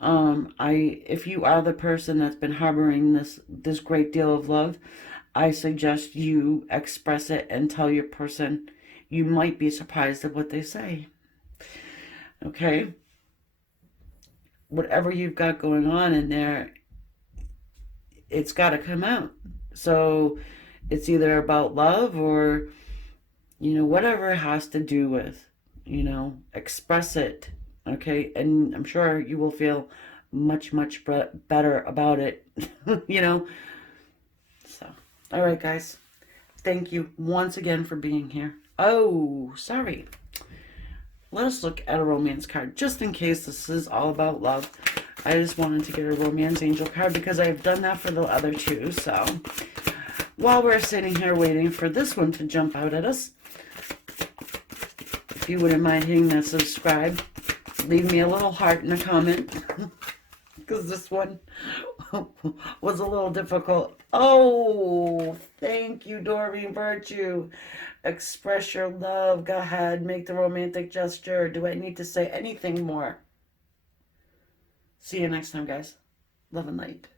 If you are the person that's been harboring this great deal of love, I suggest you express it and tell your person. You might be surprised at what they say. Okay? Whatever you've got going on in there, it's got to come out. So it's either about love or, you know, whatever it has to do with, you know, express it. Okay? And I'm sure you will feel much, much better about it, you know? So, all right, guys. Thank you once again for being here. Oh, sorry. Let us look at a romance card, just in case this is all about love. I just wanted to get a romance angel card because I've done that for the other two. So while we're sitting here waiting for this one to jump out at us, if you wouldn't mind hitting that subscribe, leave me a little heart in a comment, because this one was a little difficult. Oh, thank you, Doreen Virtue. Express your love. Go ahead, make the romantic gesture. Do I need to say anything more? See you next time, guys. Love and light.